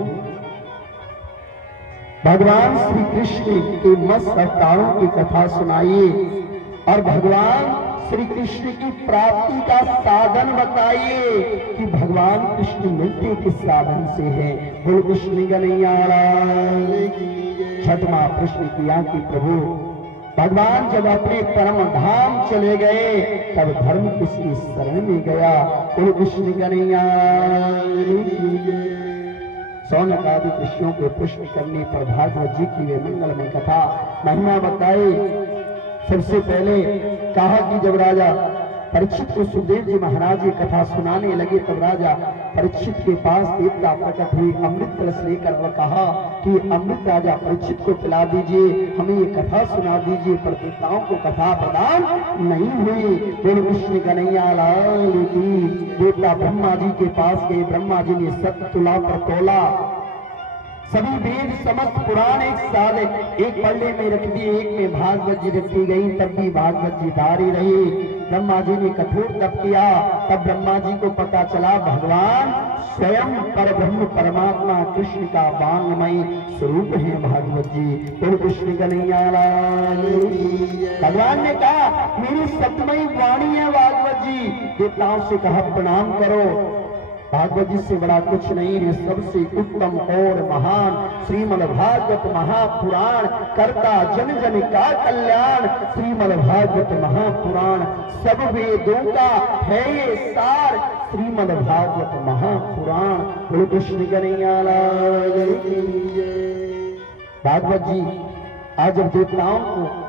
भगवान श्री कृष्ण के मत्स्य अवतारों की कथा सुनाइए और भगवान श्री कृष्ण की प्राप्ति का साधन बताइए कि भगवान कृष्ण मिलते किस साधन से है। बोलो कृष्ण कन्हैया लाल की। छठवां प्रश्न किया कि प्रभु भगवान जब अपने परम धाम चले गए, तब धर्म किसकी शरण में गया? बोलो कृष्ण कन्हैया लाल की। सौनक आदि ऋषियों के प्रश्न करने पर भागवत जी की वे मंगलमय कथा महिमा बताई। सबसे पहले कहा कि जब राजा परीक्षित को सुखदेव जी महाराज ये कथा सुनाने लगे। तब राजा परीक्षित के पास देवता प्रकट हुए, अमृत कलश लेकर और कहा कि अमृत राजा परीक्षित को पिला दीजिए, हमें ये कथा सुना दीजिए। पर देवताओं को कथा प्रदान नहीं हुई। बोल कृष्ण कन्हैया लाल की। देवता ब्रह्मा जी के पास गए, ब्रह्मा जी ने 7 तुला पर तोला, सभी वेद समस्त पुराण एक साथ एक पल्ले में रख दिए, एक में भागवत जी रखी गई, तब भी भागवत जी धारी रही। ब्रह्मा जी ने कठोर तप किया, तब ब्रह्मा जी को पता चला भगवान स्वयं परब्रह्म परमात्मा कृष्ण का वांगमय स्वरूप है भागवत जी। तो कृष्ण कन्हैया लाल की। भगवान ने कहा मेरी सतमयी वाणी है भागवत जी। देवताओं से कहा प्रणाम करो, भागवत जी से बड़ा कुछ नहीं है, सबसे उत्तम और महान श्रीमद् भागवत महापुराण करता जन जन का कल्याण। श्रीमद् भागवत महापुराण सब वेदों का है ये सार, श्रीमद् भागवत महापुराण। बोलो कृष्ण कन्हैया लाल की। भागवत जी आज जब देवताओं को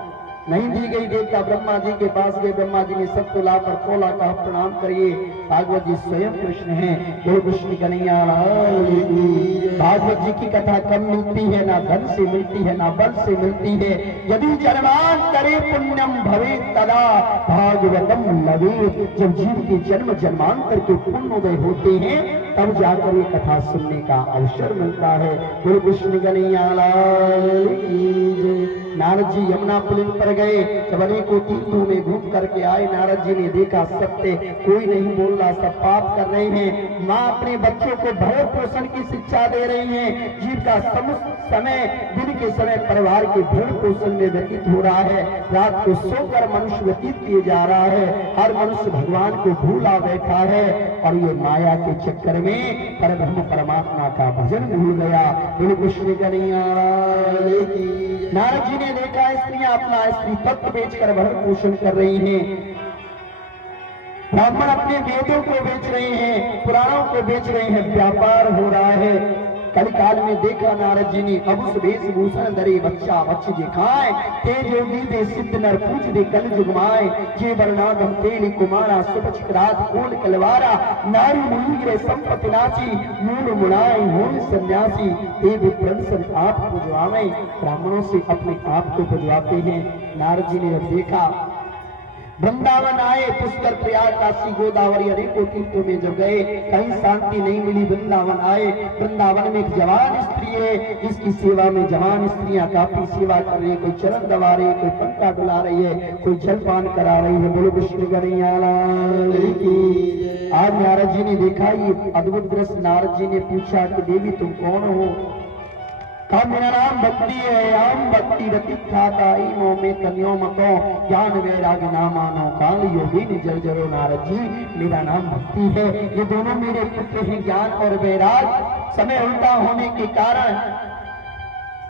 नहीं दी गई, देवता ब्रह्मा जी के पास गए, ब्रह्मा जी ने 7 तुला पर तोला, कहा प्रणाम करिए, भागवत जी स्वयं कृष्ण हैं। बोलो कृष्ण कन्हैया लाल की। भागवत जी की कथा कम मिलती है, ना धन से मिलती है, ना बल से मिलती है। यदि जन्मांतरे पुण्यम भवे तदा भागवतम लवे। जब जीव के जन्म जन्मांतर के पुण्योदय होते हैं तब जाकर ये कथा सुनने का अवसर मिलता है। बोलो कृष्ण कन्हैया लाल की। नारद जी यमुना पुलिन पर गए, जब अनेकों तीर्थों में घूम करके आए, नारद जी ने देखा सत्य कोई नहीं बोल रहा, सब पाप कर रहे हैं। माँ अपने बच्चों को भरण पोषण की शिक्षा दे रही है, जीव का समस्त समय दिन के समय परिवार के भरण पोषण में व्यतीत हो रहा है, रात को सोकर मनुष्य व्यतीत किए जा रहा है। हर मनुष्य भगवान को भूला बैठा है और ये माया के चक्कर में परब्रह्म परमात्मा का भजन भूल गया। बोलो कृष्ण कन्हैया लाल की। नारद जी ने देखा स्त्रियां अपना स्त्री तत्व बेचकर भरण पोषण कर रही हैं, ब्राह्मण अपने वेदों को बेच रहे हैं, पुराणों को बेच रहे हैं, व्यापार हो रहा है। कलिकाल में देखा नारद जी ने, अब उस वेशभूषण धरे बच्चा बच्ची दिखाए, तेज योगी दे सिद्ध नर पूज दे कल जुगमाए, जे वर्णागम तेली कुमारा सुपच रात कोल कलवारा, नारी मुनि गिरे संपत्ति नाची, मूल मुनाई होय सन्यासी, ते विप्रंसन आप पुजवावे। ब्राह्मणों से अपने आप को पुजवाते हैं। नारद जी ने जब देखा, वृंदावन आए, पुष्कर प्रयाग काशी गोदावरी अनेकों तीर्थों में जब गए, कहीं शांति नहीं मिली। वृंदावन आए, वृंदावन में एक जवान स्त्री है, इसकी सेवा में जवान स्त्रियां काफी सेवा कर रही है, कोई चरण दबा रही है, कोई पंखा डुला रही है, कोई जलपान करा रही है। बोलो कृष्ण कन्हैया लाल की। आज नारद जी ने देखा ये अद्भुत दृश्य। नारद जी ने पूछा कि देवी तुम कौन हो? कहा मेरा नाम भक्ति है, आम भक्ति रति खाता इमो में कन्यो मको, ज्ञान वैराग नामानो काल योगी निजर जरो। नारद जी मेरा नाम भक्ति है, ये दोनों मेरे पुत्र हैं। ज्ञान और वैराग समय उल्टा होने के कारण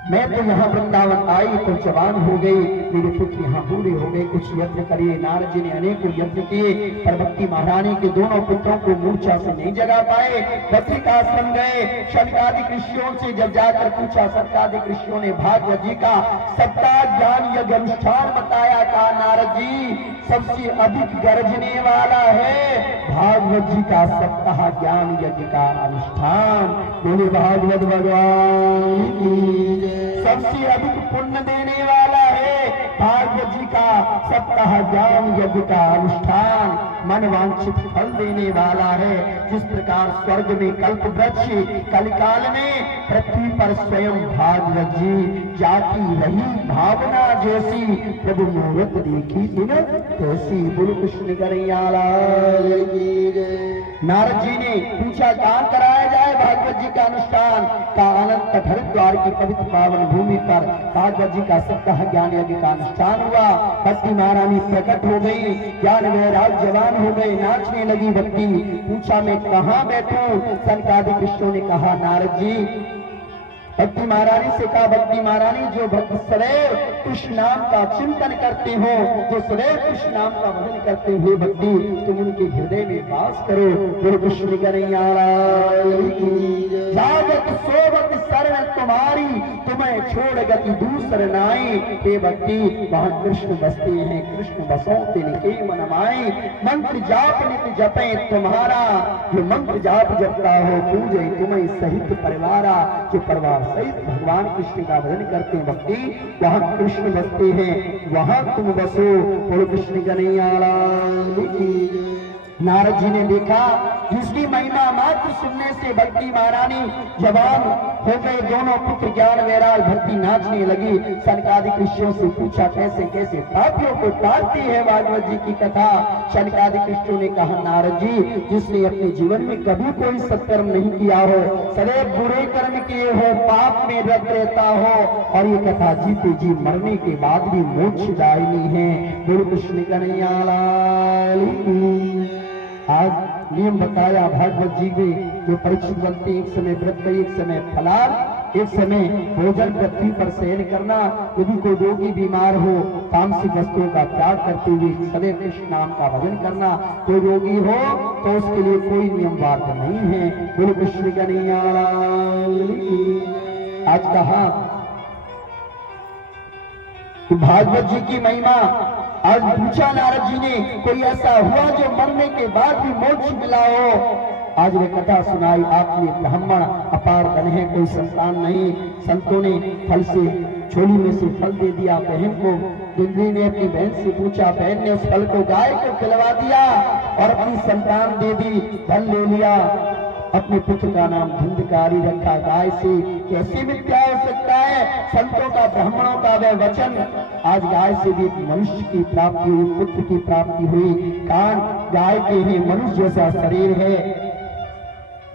मैं तो यहाँ वृंदावन आई तो जवान हो गई, मेरे पुत्र यहाँ बूढ़े हो गए, कुछ यज्ञ करिए। नारद जी ने अनेकों यज्ञ किए, पर भक्ति महारानी के दोनों पुत्रों को मूर्छा से नहीं जगा पाए। बद्रिक आश्रम गए, शनकादिक ऋषियों से जब जाकर पूछा, शनकादिक ऋषियों ने भागवत जी का सप्ताह ज्ञान यज्ञ अनुष्ठान बताया। कहा नारद जी सबसे अधिक गरजने वाला है भागवत जी का सप्ताह ज्ञान यज्ञ का अनुष्ठान। बोले भागवत भगवान की। सबसे अधिक पुण्य देने वाला है भागवत जी का सप्ताह ज्ञान यज्ञ का अनुष्ठान, मन वांछित फल देने वाला है। जिस प्रकार स्वर्ग में कल्प वृक्ष, कलिकाल में पृथ्वी पर स्वयं भागवत जी जाती रही भावना जैसी, प्रभु मूर्त देखी दिन तैसी। बोलो कृष्ण कन्हैया लाल की। नारद जी ने पूछा कहाँ कराया जाए भागवत जी का अनुष्ठान? का अनंत हरिद्वार की पवित्र पावन भूमि पर भागवत जी का सप्ताह ज्ञान यज्ञ का अनुष्ठान हुआ। भक्ति महारानी प्रकट हो गई, ज्ञान वैराग जवान हो गए, नाचने लगी भक्ति। पूछा मैं कहाँ बैठूं? सनकादिक ऋषियों ने कहा नारद जी भक्ति महारानी से कहा, भक्ति महारानी जो भक्त सदैव कृष्ण नाम का चिंतन करते हो, जो सदैव कृष्ण नाम का भजन करते हुए भक्ति, तुम उनके हृदय में वास करो। गुरु कृष्ण कन्हैया जागत सोबत शरण तुम्हारी, तुम्हें छोड़ गति दूसर नाई। हे भक्ति वहां कृष्ण बसते हैं, कृष्ण बसों तिनके मन माई। मंत्र जाप नित जपे तुम्हारा, जो मंत्र जाप जपता हो पूजे तुम्हें सहित परिवारा। जो परिवार सहित भगवान कृष्ण का भजन करते हैं भक्ति, वहां कृष्ण बसते हैं, वहां तुम बसो। बोलो कृष्ण कन्हैया लाल की। नारद जी ने देखा जिसकी महिमा मात्र सुनने से भक्ति महारानी जवान हो गए, दोनों पुत्र ज्ञान वैराग भक्ति नाचने लगी। सनकादिक ऋषियों से पूछा कैसे कैसे पापियों को तारती है भागवत जी की कथा। सनकादिक ऋषियों ने कहा, नारद जी जिसने अपने जीवन में कभी कोई सत्कर्म नहीं किया हो, सदैव बुरे कर्म किए हो, पाप में रत रहता हो, और ये कथा जीते जी मरने के बाद भी मोक्षदायिनी है। गुरु कृष्ण कन्हैया लाल की। आज नियम बताया भागवत जी में, जो परीक्षित बनते एक समय व्रत, एक समय फलार, एक समय भोजन पृथ्वी पर शयन करना। यदि कोई रोगी बीमार हो, तामसिक वस्तुओं का त्याग करते हुए सदैव कृष्ण नाम का भजन करना। कोई रोगी हो तो उसके लिए कोई नियम बात नहीं है। गुरु कृष्ण कन्हैया लाल की। आज कहा कि भागवत जी की महिमा, आज पूछा नारद जी ने, कोई ऐसा हुआ जो मरने के बाद भी मोक्ष मिला हो? आज वे कथा सुनाई। आपने ब्राह्मण अपार धन है, कोई संतान नहीं, संतों ने फल से झोली में से फल दे दिया बहन को। दुंदरी ने अपनी बहन से पूछा, बहन ने उस फल को गाय को खिलवा दिया और अपनी संतान दे दी, धन ले लिया। अपने पुत्र का नाम धुंधकारी रखा। गाय से कैसे मिथ्या हो सकता है? संतों का ब्राह्मणों का वह वचन, आज गाय से भी मनुष्य की प्राप्ति हुई, पुत्र की प्राप्ति हुई। कान गाय के ही मनुष्य जैसा शरीर है।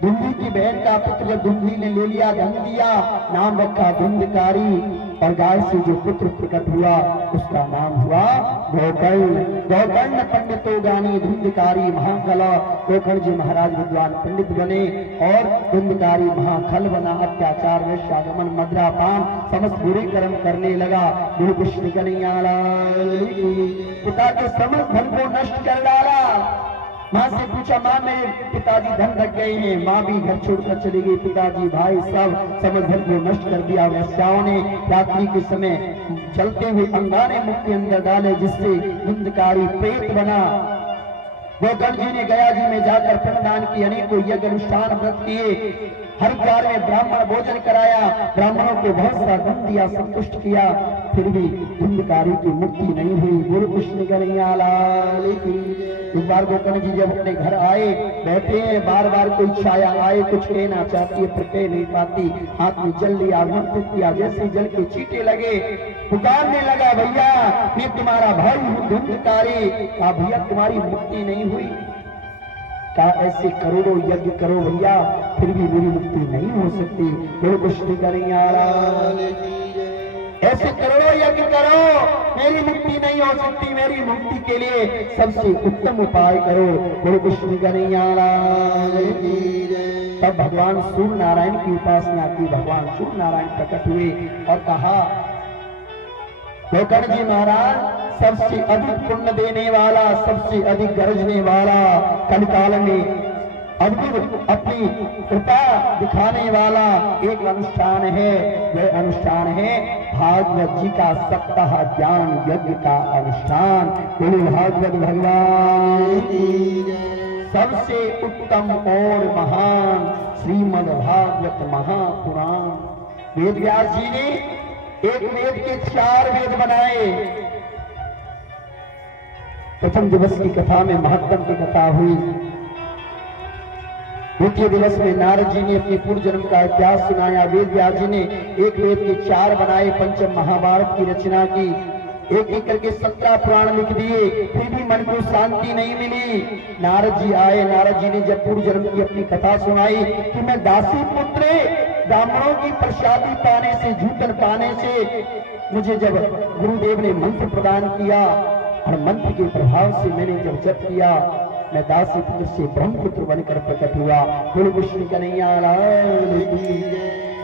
धुंधी की बहन का पुत्र जब धुंधी ने ले लिया, धन दिया, नाम रखा धुंधकारी, और गाय से जो पुत्र प्रकट हुआ उसका नाम हुआ गोकर्ण। गोकर्ण पंडितो गानी धुंधकारी महाकला। गोकर्ण जी महाराज विद्वान पंडित बने और धुंधकारी महाखल बना। अत्याचार, वेश्यागमन, मद्रापान, समस्त बुरे कर्म करने लगा। गुरु कृष्ण कन्हैया लाल की। पिता के समस्त धन को नष्ट कर डाला। माँ से पूछा, माँ मेरे पिताजी धन रख गए हैं। माँ भी घर छोड़कर चली गई। पिताजी भाई सब समझ को नष्ट कर दिया। वैश्याओं ने रात्रि के समय चलते हुए अंगारे मुख के अंदर डाले, जिससे धुंधकारी प्रेत बना। गोकर्ण जी ने गया जी में जाकर पिंडदान की, अनेकों यज्ञ अनुष्ठान व्रत किए। हर द्वार में ब्राह्मण भोजन कराया, ब्राह्मणों को बहुत सा धन दिया, संतुष्ट किया, फिर भी धुंधकारी की मुक्ति नहीं हुई। गुरु कृष्ण कन्हैया लाल की। एक बार गोकर्ण जी जब अपने घर आए, बैठे हैं, बार बार कोई छाया आए, कुछ कहना चाहती है पर कह नहीं पाती। हाथ में जल लिया, आमंत्रित किया, जैसे जल के छींटे लगे, पुकारने लगा, भैया मैं तुम्हारा भाई हूँ धुंधकारी। कहा, भैया तुम्हारी मुक्ति नहीं हुई? कहा, ऐसे करोड़ों यज्ञ करो भैया, फिर भी मेरी मुक्ति नहीं हो सकती। गुरु कृष्ण कन्हैया लाल की। ऐसे करोड़ों यज्ञ करो, मेरी मुक्ति नहीं हो सकती। मेरी मुक्ति के लिए सबसे उत्तम उपाय करो। गुरु कृष्ण कन्हैया लाल की। तब भगवान सूर्य नारायण की उपासना की। भगवान सूर्य नारायण प्रकट हुए और कहा, गोकर्ण जी महाराज सबसे अधिक पुण्य देने वाला, सबसे अधिक गरजने वाला, कलिकाल में अद्भुत अपनी कृपा दिखाने वाला एक अनुष्ठान है। वह अनुष्ठान है भागवत जी का सप्ताह ज्ञान यज्ञ का अनुष्ठान। बोले भागवत भगवान की। सबसे उत्तम और महान श्रीमद् भागवत महापुराण। वेद व्यास जी ने एक वेद के 4 वेद बनाए। प्रथम दिवस की कथा में महत्तम की कथा हुई। द्वितीय दिवस में नारद जी ने अपने पूर्व जन्म का इतिहास सुनाया। वेद व्यास जी ने एक वेद के 4 बनाए। पंचम महाभारत की रचना की। एक एक करके 17 पुराण लिख दिए, फिर भी मन को शांति नहीं मिली। नारद जी आए। नारद जी ने जब पूर्व जन्म की अपनी कथा सुनाई कि मैं दासी पुत्र ब्राह्मणों की प्रसादी पाने से, जूतन पाने से, मुझे जब गुरुदेव ने मंत्र प्रदान किया और मंत्र के प्रभाव से मैंने जब जप किया, मैं दासी पुत्र से ब्रह्मपुत्र बनकर प्रकट हुआ। गुरु कृष्ण कन्हैया लाल की।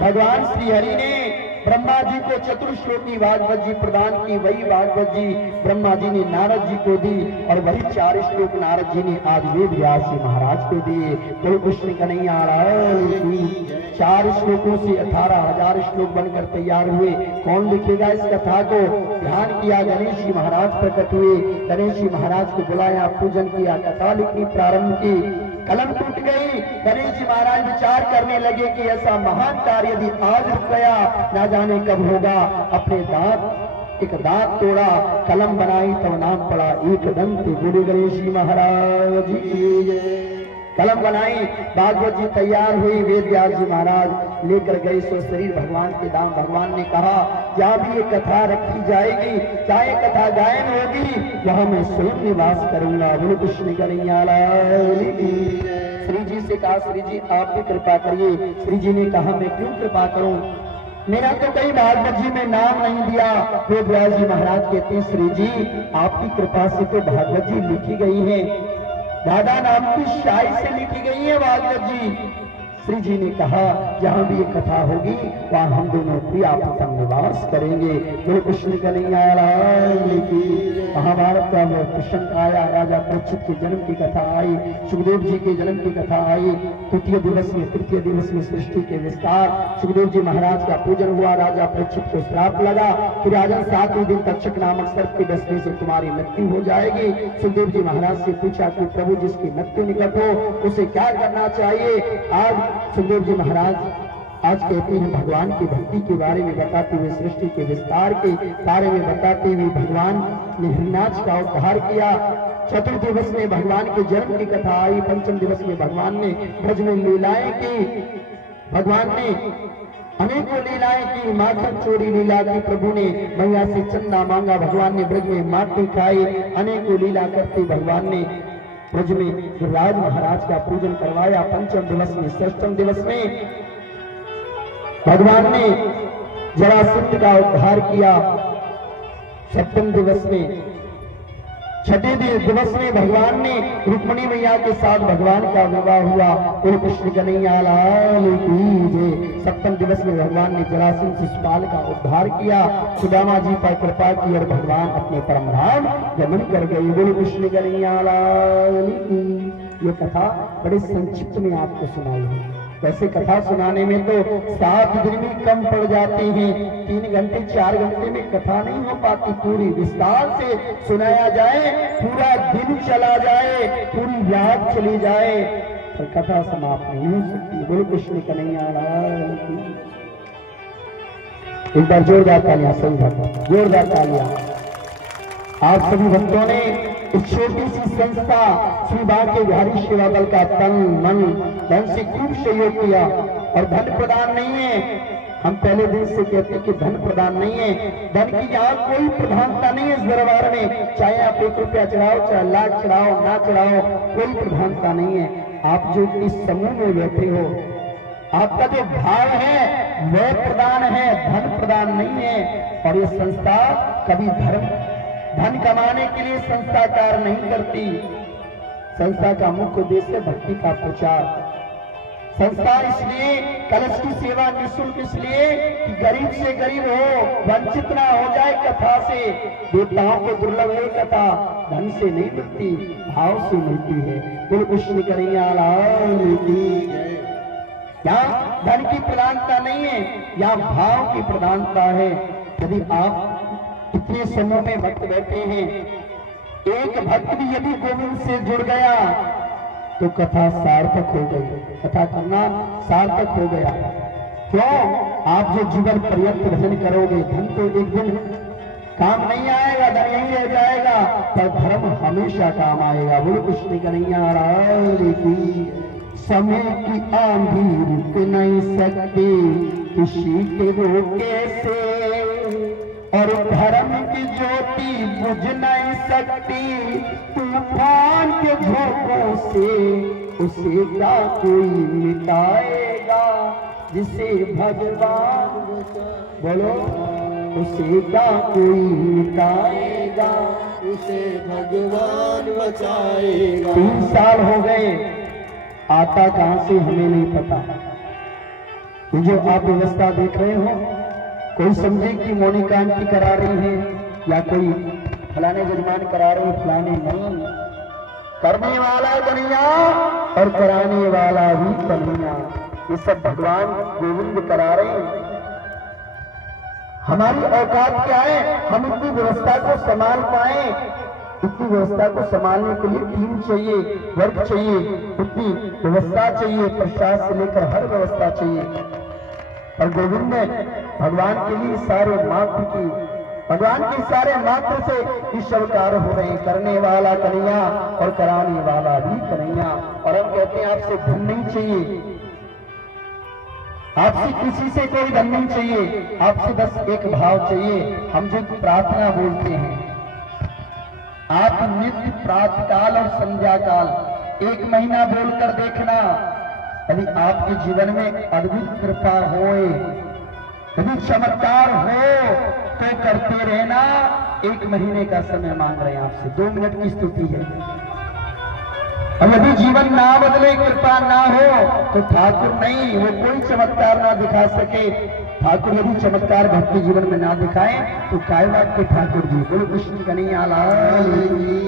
भगवान श्री हरि ने ब्रह्मा जी को चतुर्श्लोकी भागवत जी प्रदान की, वही भागवत जी ब्रह्मा जी ने नारद जी को दी और वही 4 श्लोक नारद जी ने आज वेद व्यास जी महाराज को दिए। बोलो कृष्ण कन्हैया लाल की। 4 श्लोकों से 18,000 श्लोक बनकर तैयार हुए। कौन लिखेगा इस कथा को? ध्यान किया, गणेश जी महाराज प्रकट हुए, गणेश जी महाराज को बुलाया, पूजन किया, कथा लिखनी प्रारंभ की। कलम टूट गई। गणेश जी महाराज विचार करने लगे कि ऐसा महान कार्य यदि आज रुक गया ना जाने कब होगा। अपने एक दांत तोड़ा, कलम बनाई, तब नाम पड़ा एक दंत गुरु गणेश जी महाराज जी। कलम बनाई, भागवत जी तैयार हुई, वेद व्यास जी महाराज लेकर गए सो शरीर भगवान के दाम। भगवान ने कहा जहाँ भी ये कथा रखी जाएगी, चाहे कथा गायन होगी, वहां मैं स्वयं निवास करूंगा। बोलो कृष्ण कन्हैया लाल की। श्री जी से कहा श्री जी आप भी कृपा करिए। श्री जी ने कहा मैं क्यों कृपा करूं, मेरा तो कहीं भागवत जी में नाम नहीं दिया। वेद व्यास जी महाराज कहते हैं श्री जी आपकी कृपा से तो भागवत जी लिखी गई है, दादा नाम की शाही से लिखी गई है भागवत जी। श्री जी ने कहा जहां भी ये कथा होगी वहां हम दोनों प्रिया प्रथम निवास करेंगे। बोलो कृष्ण कन्हैया लाल की। महाभारत का वो प्रसंग आया, राजा परीक्षित के जन्म की कथा आई, सुखदेव जी के जन्म की कथा आई। तृतीय दिवस में सृष्टि के विस्तार, सुखदेव जी महाराज का पूजन हुआ, राजा परीक्षित को श्राप लगा कि राजन 7वें दिन तक्षक नामक सर्प के डसने से तुम्हारी मृत्यु हो जाएगी। सुखदेव जी महाराज से पूछा कि प्रभु जिसकी मृत्यु निकट हो उसे क्या करना चाहिए। आज सुखदेव जी महाराज आज कहते हैं भगवान की भक्ति के बारे में बताते हुए, सृष्टि के विस्तार के बारे में बताते हुए भगवान ने हरिनाथ का उपहार किया। चतुर्थ दिवस में भगवान के जन्म की कथा आई। पंचम दिवस में भगवान ने ब्रज में लीलाएं की। भगवान ने अनेकों लीलाएं की। माखन चोरी लीला की, प्रभु ने मैया से चंदा मांगा, भगवान ने ब्रज में माटी खाई। अनेकों लीला करते भगवान ने ब्रज में गिरिराज महाराज का पूजन करवाया। पंचम दिवस में, षष्ठम दिवस में भगवान ने जरासंध का उद्धार किया। सप्तम दिवस में, छठे दिवस में भगवान ने रुक्मिणी मैया के साथ भगवान का विवाह हुआ। बोलो कृष्ण कन्हैया लाल की जय। सप्तम दिवस में भगवान ने जरासंध शिशुपाल का उद्धार किया, सुदामा जी पर कृपा की और भगवान अपने परम धाम गमन कर गए। बोलो कृष्ण कन्हैया लाल की। ये कथा बड़े संक्षिप्त में आपको सुनाई है। वैसे कथा सुनाने में तो 7 दिन भी कम पड़ जाते हैं। 3 घंटे 4 घंटे में कथा नहीं हो पाती। पूरी विस्तार से सुनाया जाए, पूरा दिन चला जाए, पूरी रात चली जाए, पर कथा समाप्त नहीं हो सकती। बोलो कृष्ण कन्हैया लाल की। एक बार जोरदार तालियां, सही बात, जोरदार तालियां। आज सभी भक्तों ने इस छोटी सी संस्था श्री बांके बिहारी सेवा दल का तन मन धन से खूब सहयोग किया। और धन प्रदान नहीं है, हम पहले दिन से कहते हैं कि धन प्रदान नहीं है। धन की यहाँ कोई प्रधानता नहीं है इस दरबार में। चाहे आप 1 रुपया चढ़ाओ, चाहे लाख चढ़ाओ, ना चढ़ाओ, कोई प्रधानता नहीं है। आप जो इस समूह में बैठे हो, आपका जो भाव है वह प्रदान है, धन प्रदान नहीं है। और ये संस्था कभी धन कमाने के लिए संस्था कार्य नहीं करती। संस्था का मुख्य उद्देश्य है भक्ति का प्रचार। संस्था इसलिए कलश की सेवा निःशुल्क इसलिए कि गरीब से गरीब हो, वंचित ना हो जाए कथा से। देवताओं को दुर्लभ है कथा, धन से नहीं मिलती, भाव से मिलती है। बोलो कृष्ण कन्हैया लाल की। यहाँ धन की प्रधानता नहीं है, यहाँ भाव की प्रधानता है। यदि आप इतने समूह में भक्त बैठे हैं, एक भक्त भी यदि गोविंद से जुड़ गया तो कथा सार्थक हो गई, कथा करना सार्थक हो गया। क्यों? आप जो जीवन पर्यंत भजन करोगे, धन तो एक दिन काम नहीं आएगा, धन यही रह जाएगा, पर धर्म हमेशा काम आएगा। बोलो कृष्ण कन्हैया लाल की। समय की आंधी रुक नहीं सकती किसी के रोके से, और धर्म की ज्योति बुझ नहीं सकती तूफान के झोंकों से। उसे क्या कोई मिटाएगा जिसे भगवान, बोलो उसे क्या कोई मिटाएगा, उसे भगवान बचाएगा। 3 साल हो गए, आता कहां से हमें नहीं पता। ये जो आप व्यवस्था देख रहे हो, कोई समझे कि मोनिका आंटी करा रही है या कोई फलाने जजमान करा रहे हैं, फलाने नहीं। करने वाला कन्हैया और कराने वाला भी कन्हैया, ये सब भगवान गोविंद करा रहे हैं। हमारी औकात क्या है, हम इतनी व्यवस्था को संभाल पाए। इतनी व्यवस्था को संभालने के लिए टीम चाहिए, वर्क चाहिए, उतनी व्यवस्था चाहिए, प्रसाद से लेकर हर व्यवस्था चाहिए। और गोविंद ने भगवान के लिए सारे मात्र की, भगवान के सारे मात्र से ईश्वरकार हो रहे हैं। करने वाला कन्हैया और कराने वाला भी कन्हैया। और हम कहते हैं आपसे धन नहीं चाहिए, आपसे किसी से कोई धन नहीं चाहिए, आपसे बस एक भाव चाहिए। हम जो प्रार्थना बोलते हैं, आप नित्य प्रातःकाल और संध्या काल 1 महीना बोलकर देखना, यदि आपके जीवन में अद्भुत कृपा होए, यदि चमत्कार हो तो करते रहना। 1 महीने का समय मांग रहे हैं आपसे, 2 मिनट की स्तुति है। और यदि जीवन ना बदले, कृपा ना हो, तो ठाकुर नहीं, वो कोई चमत्कार ना दिखा सके। ठाकुर यदि चमत्कार भक्ति जीवन में ना दिखाए तो काय बात के ठाकुर जी। बोलो कृष्ण कन्हैया लाल की।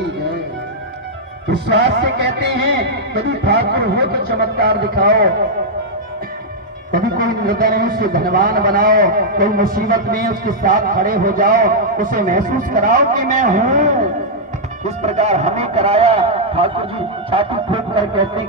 विश्वास से कहते हैं, यदि ठाकुर हो तो चमत्कार दिखाओ। कभी कोई निर्धन है उसे धनवान बनाओ, कोई मुसीबत में उसके साथ खड़े हो जाओ, उसे महसूस कराओ कि मैं हूं। इस प्रकार हमें कराया ठाकुर जी। छाती ठोक कर कहते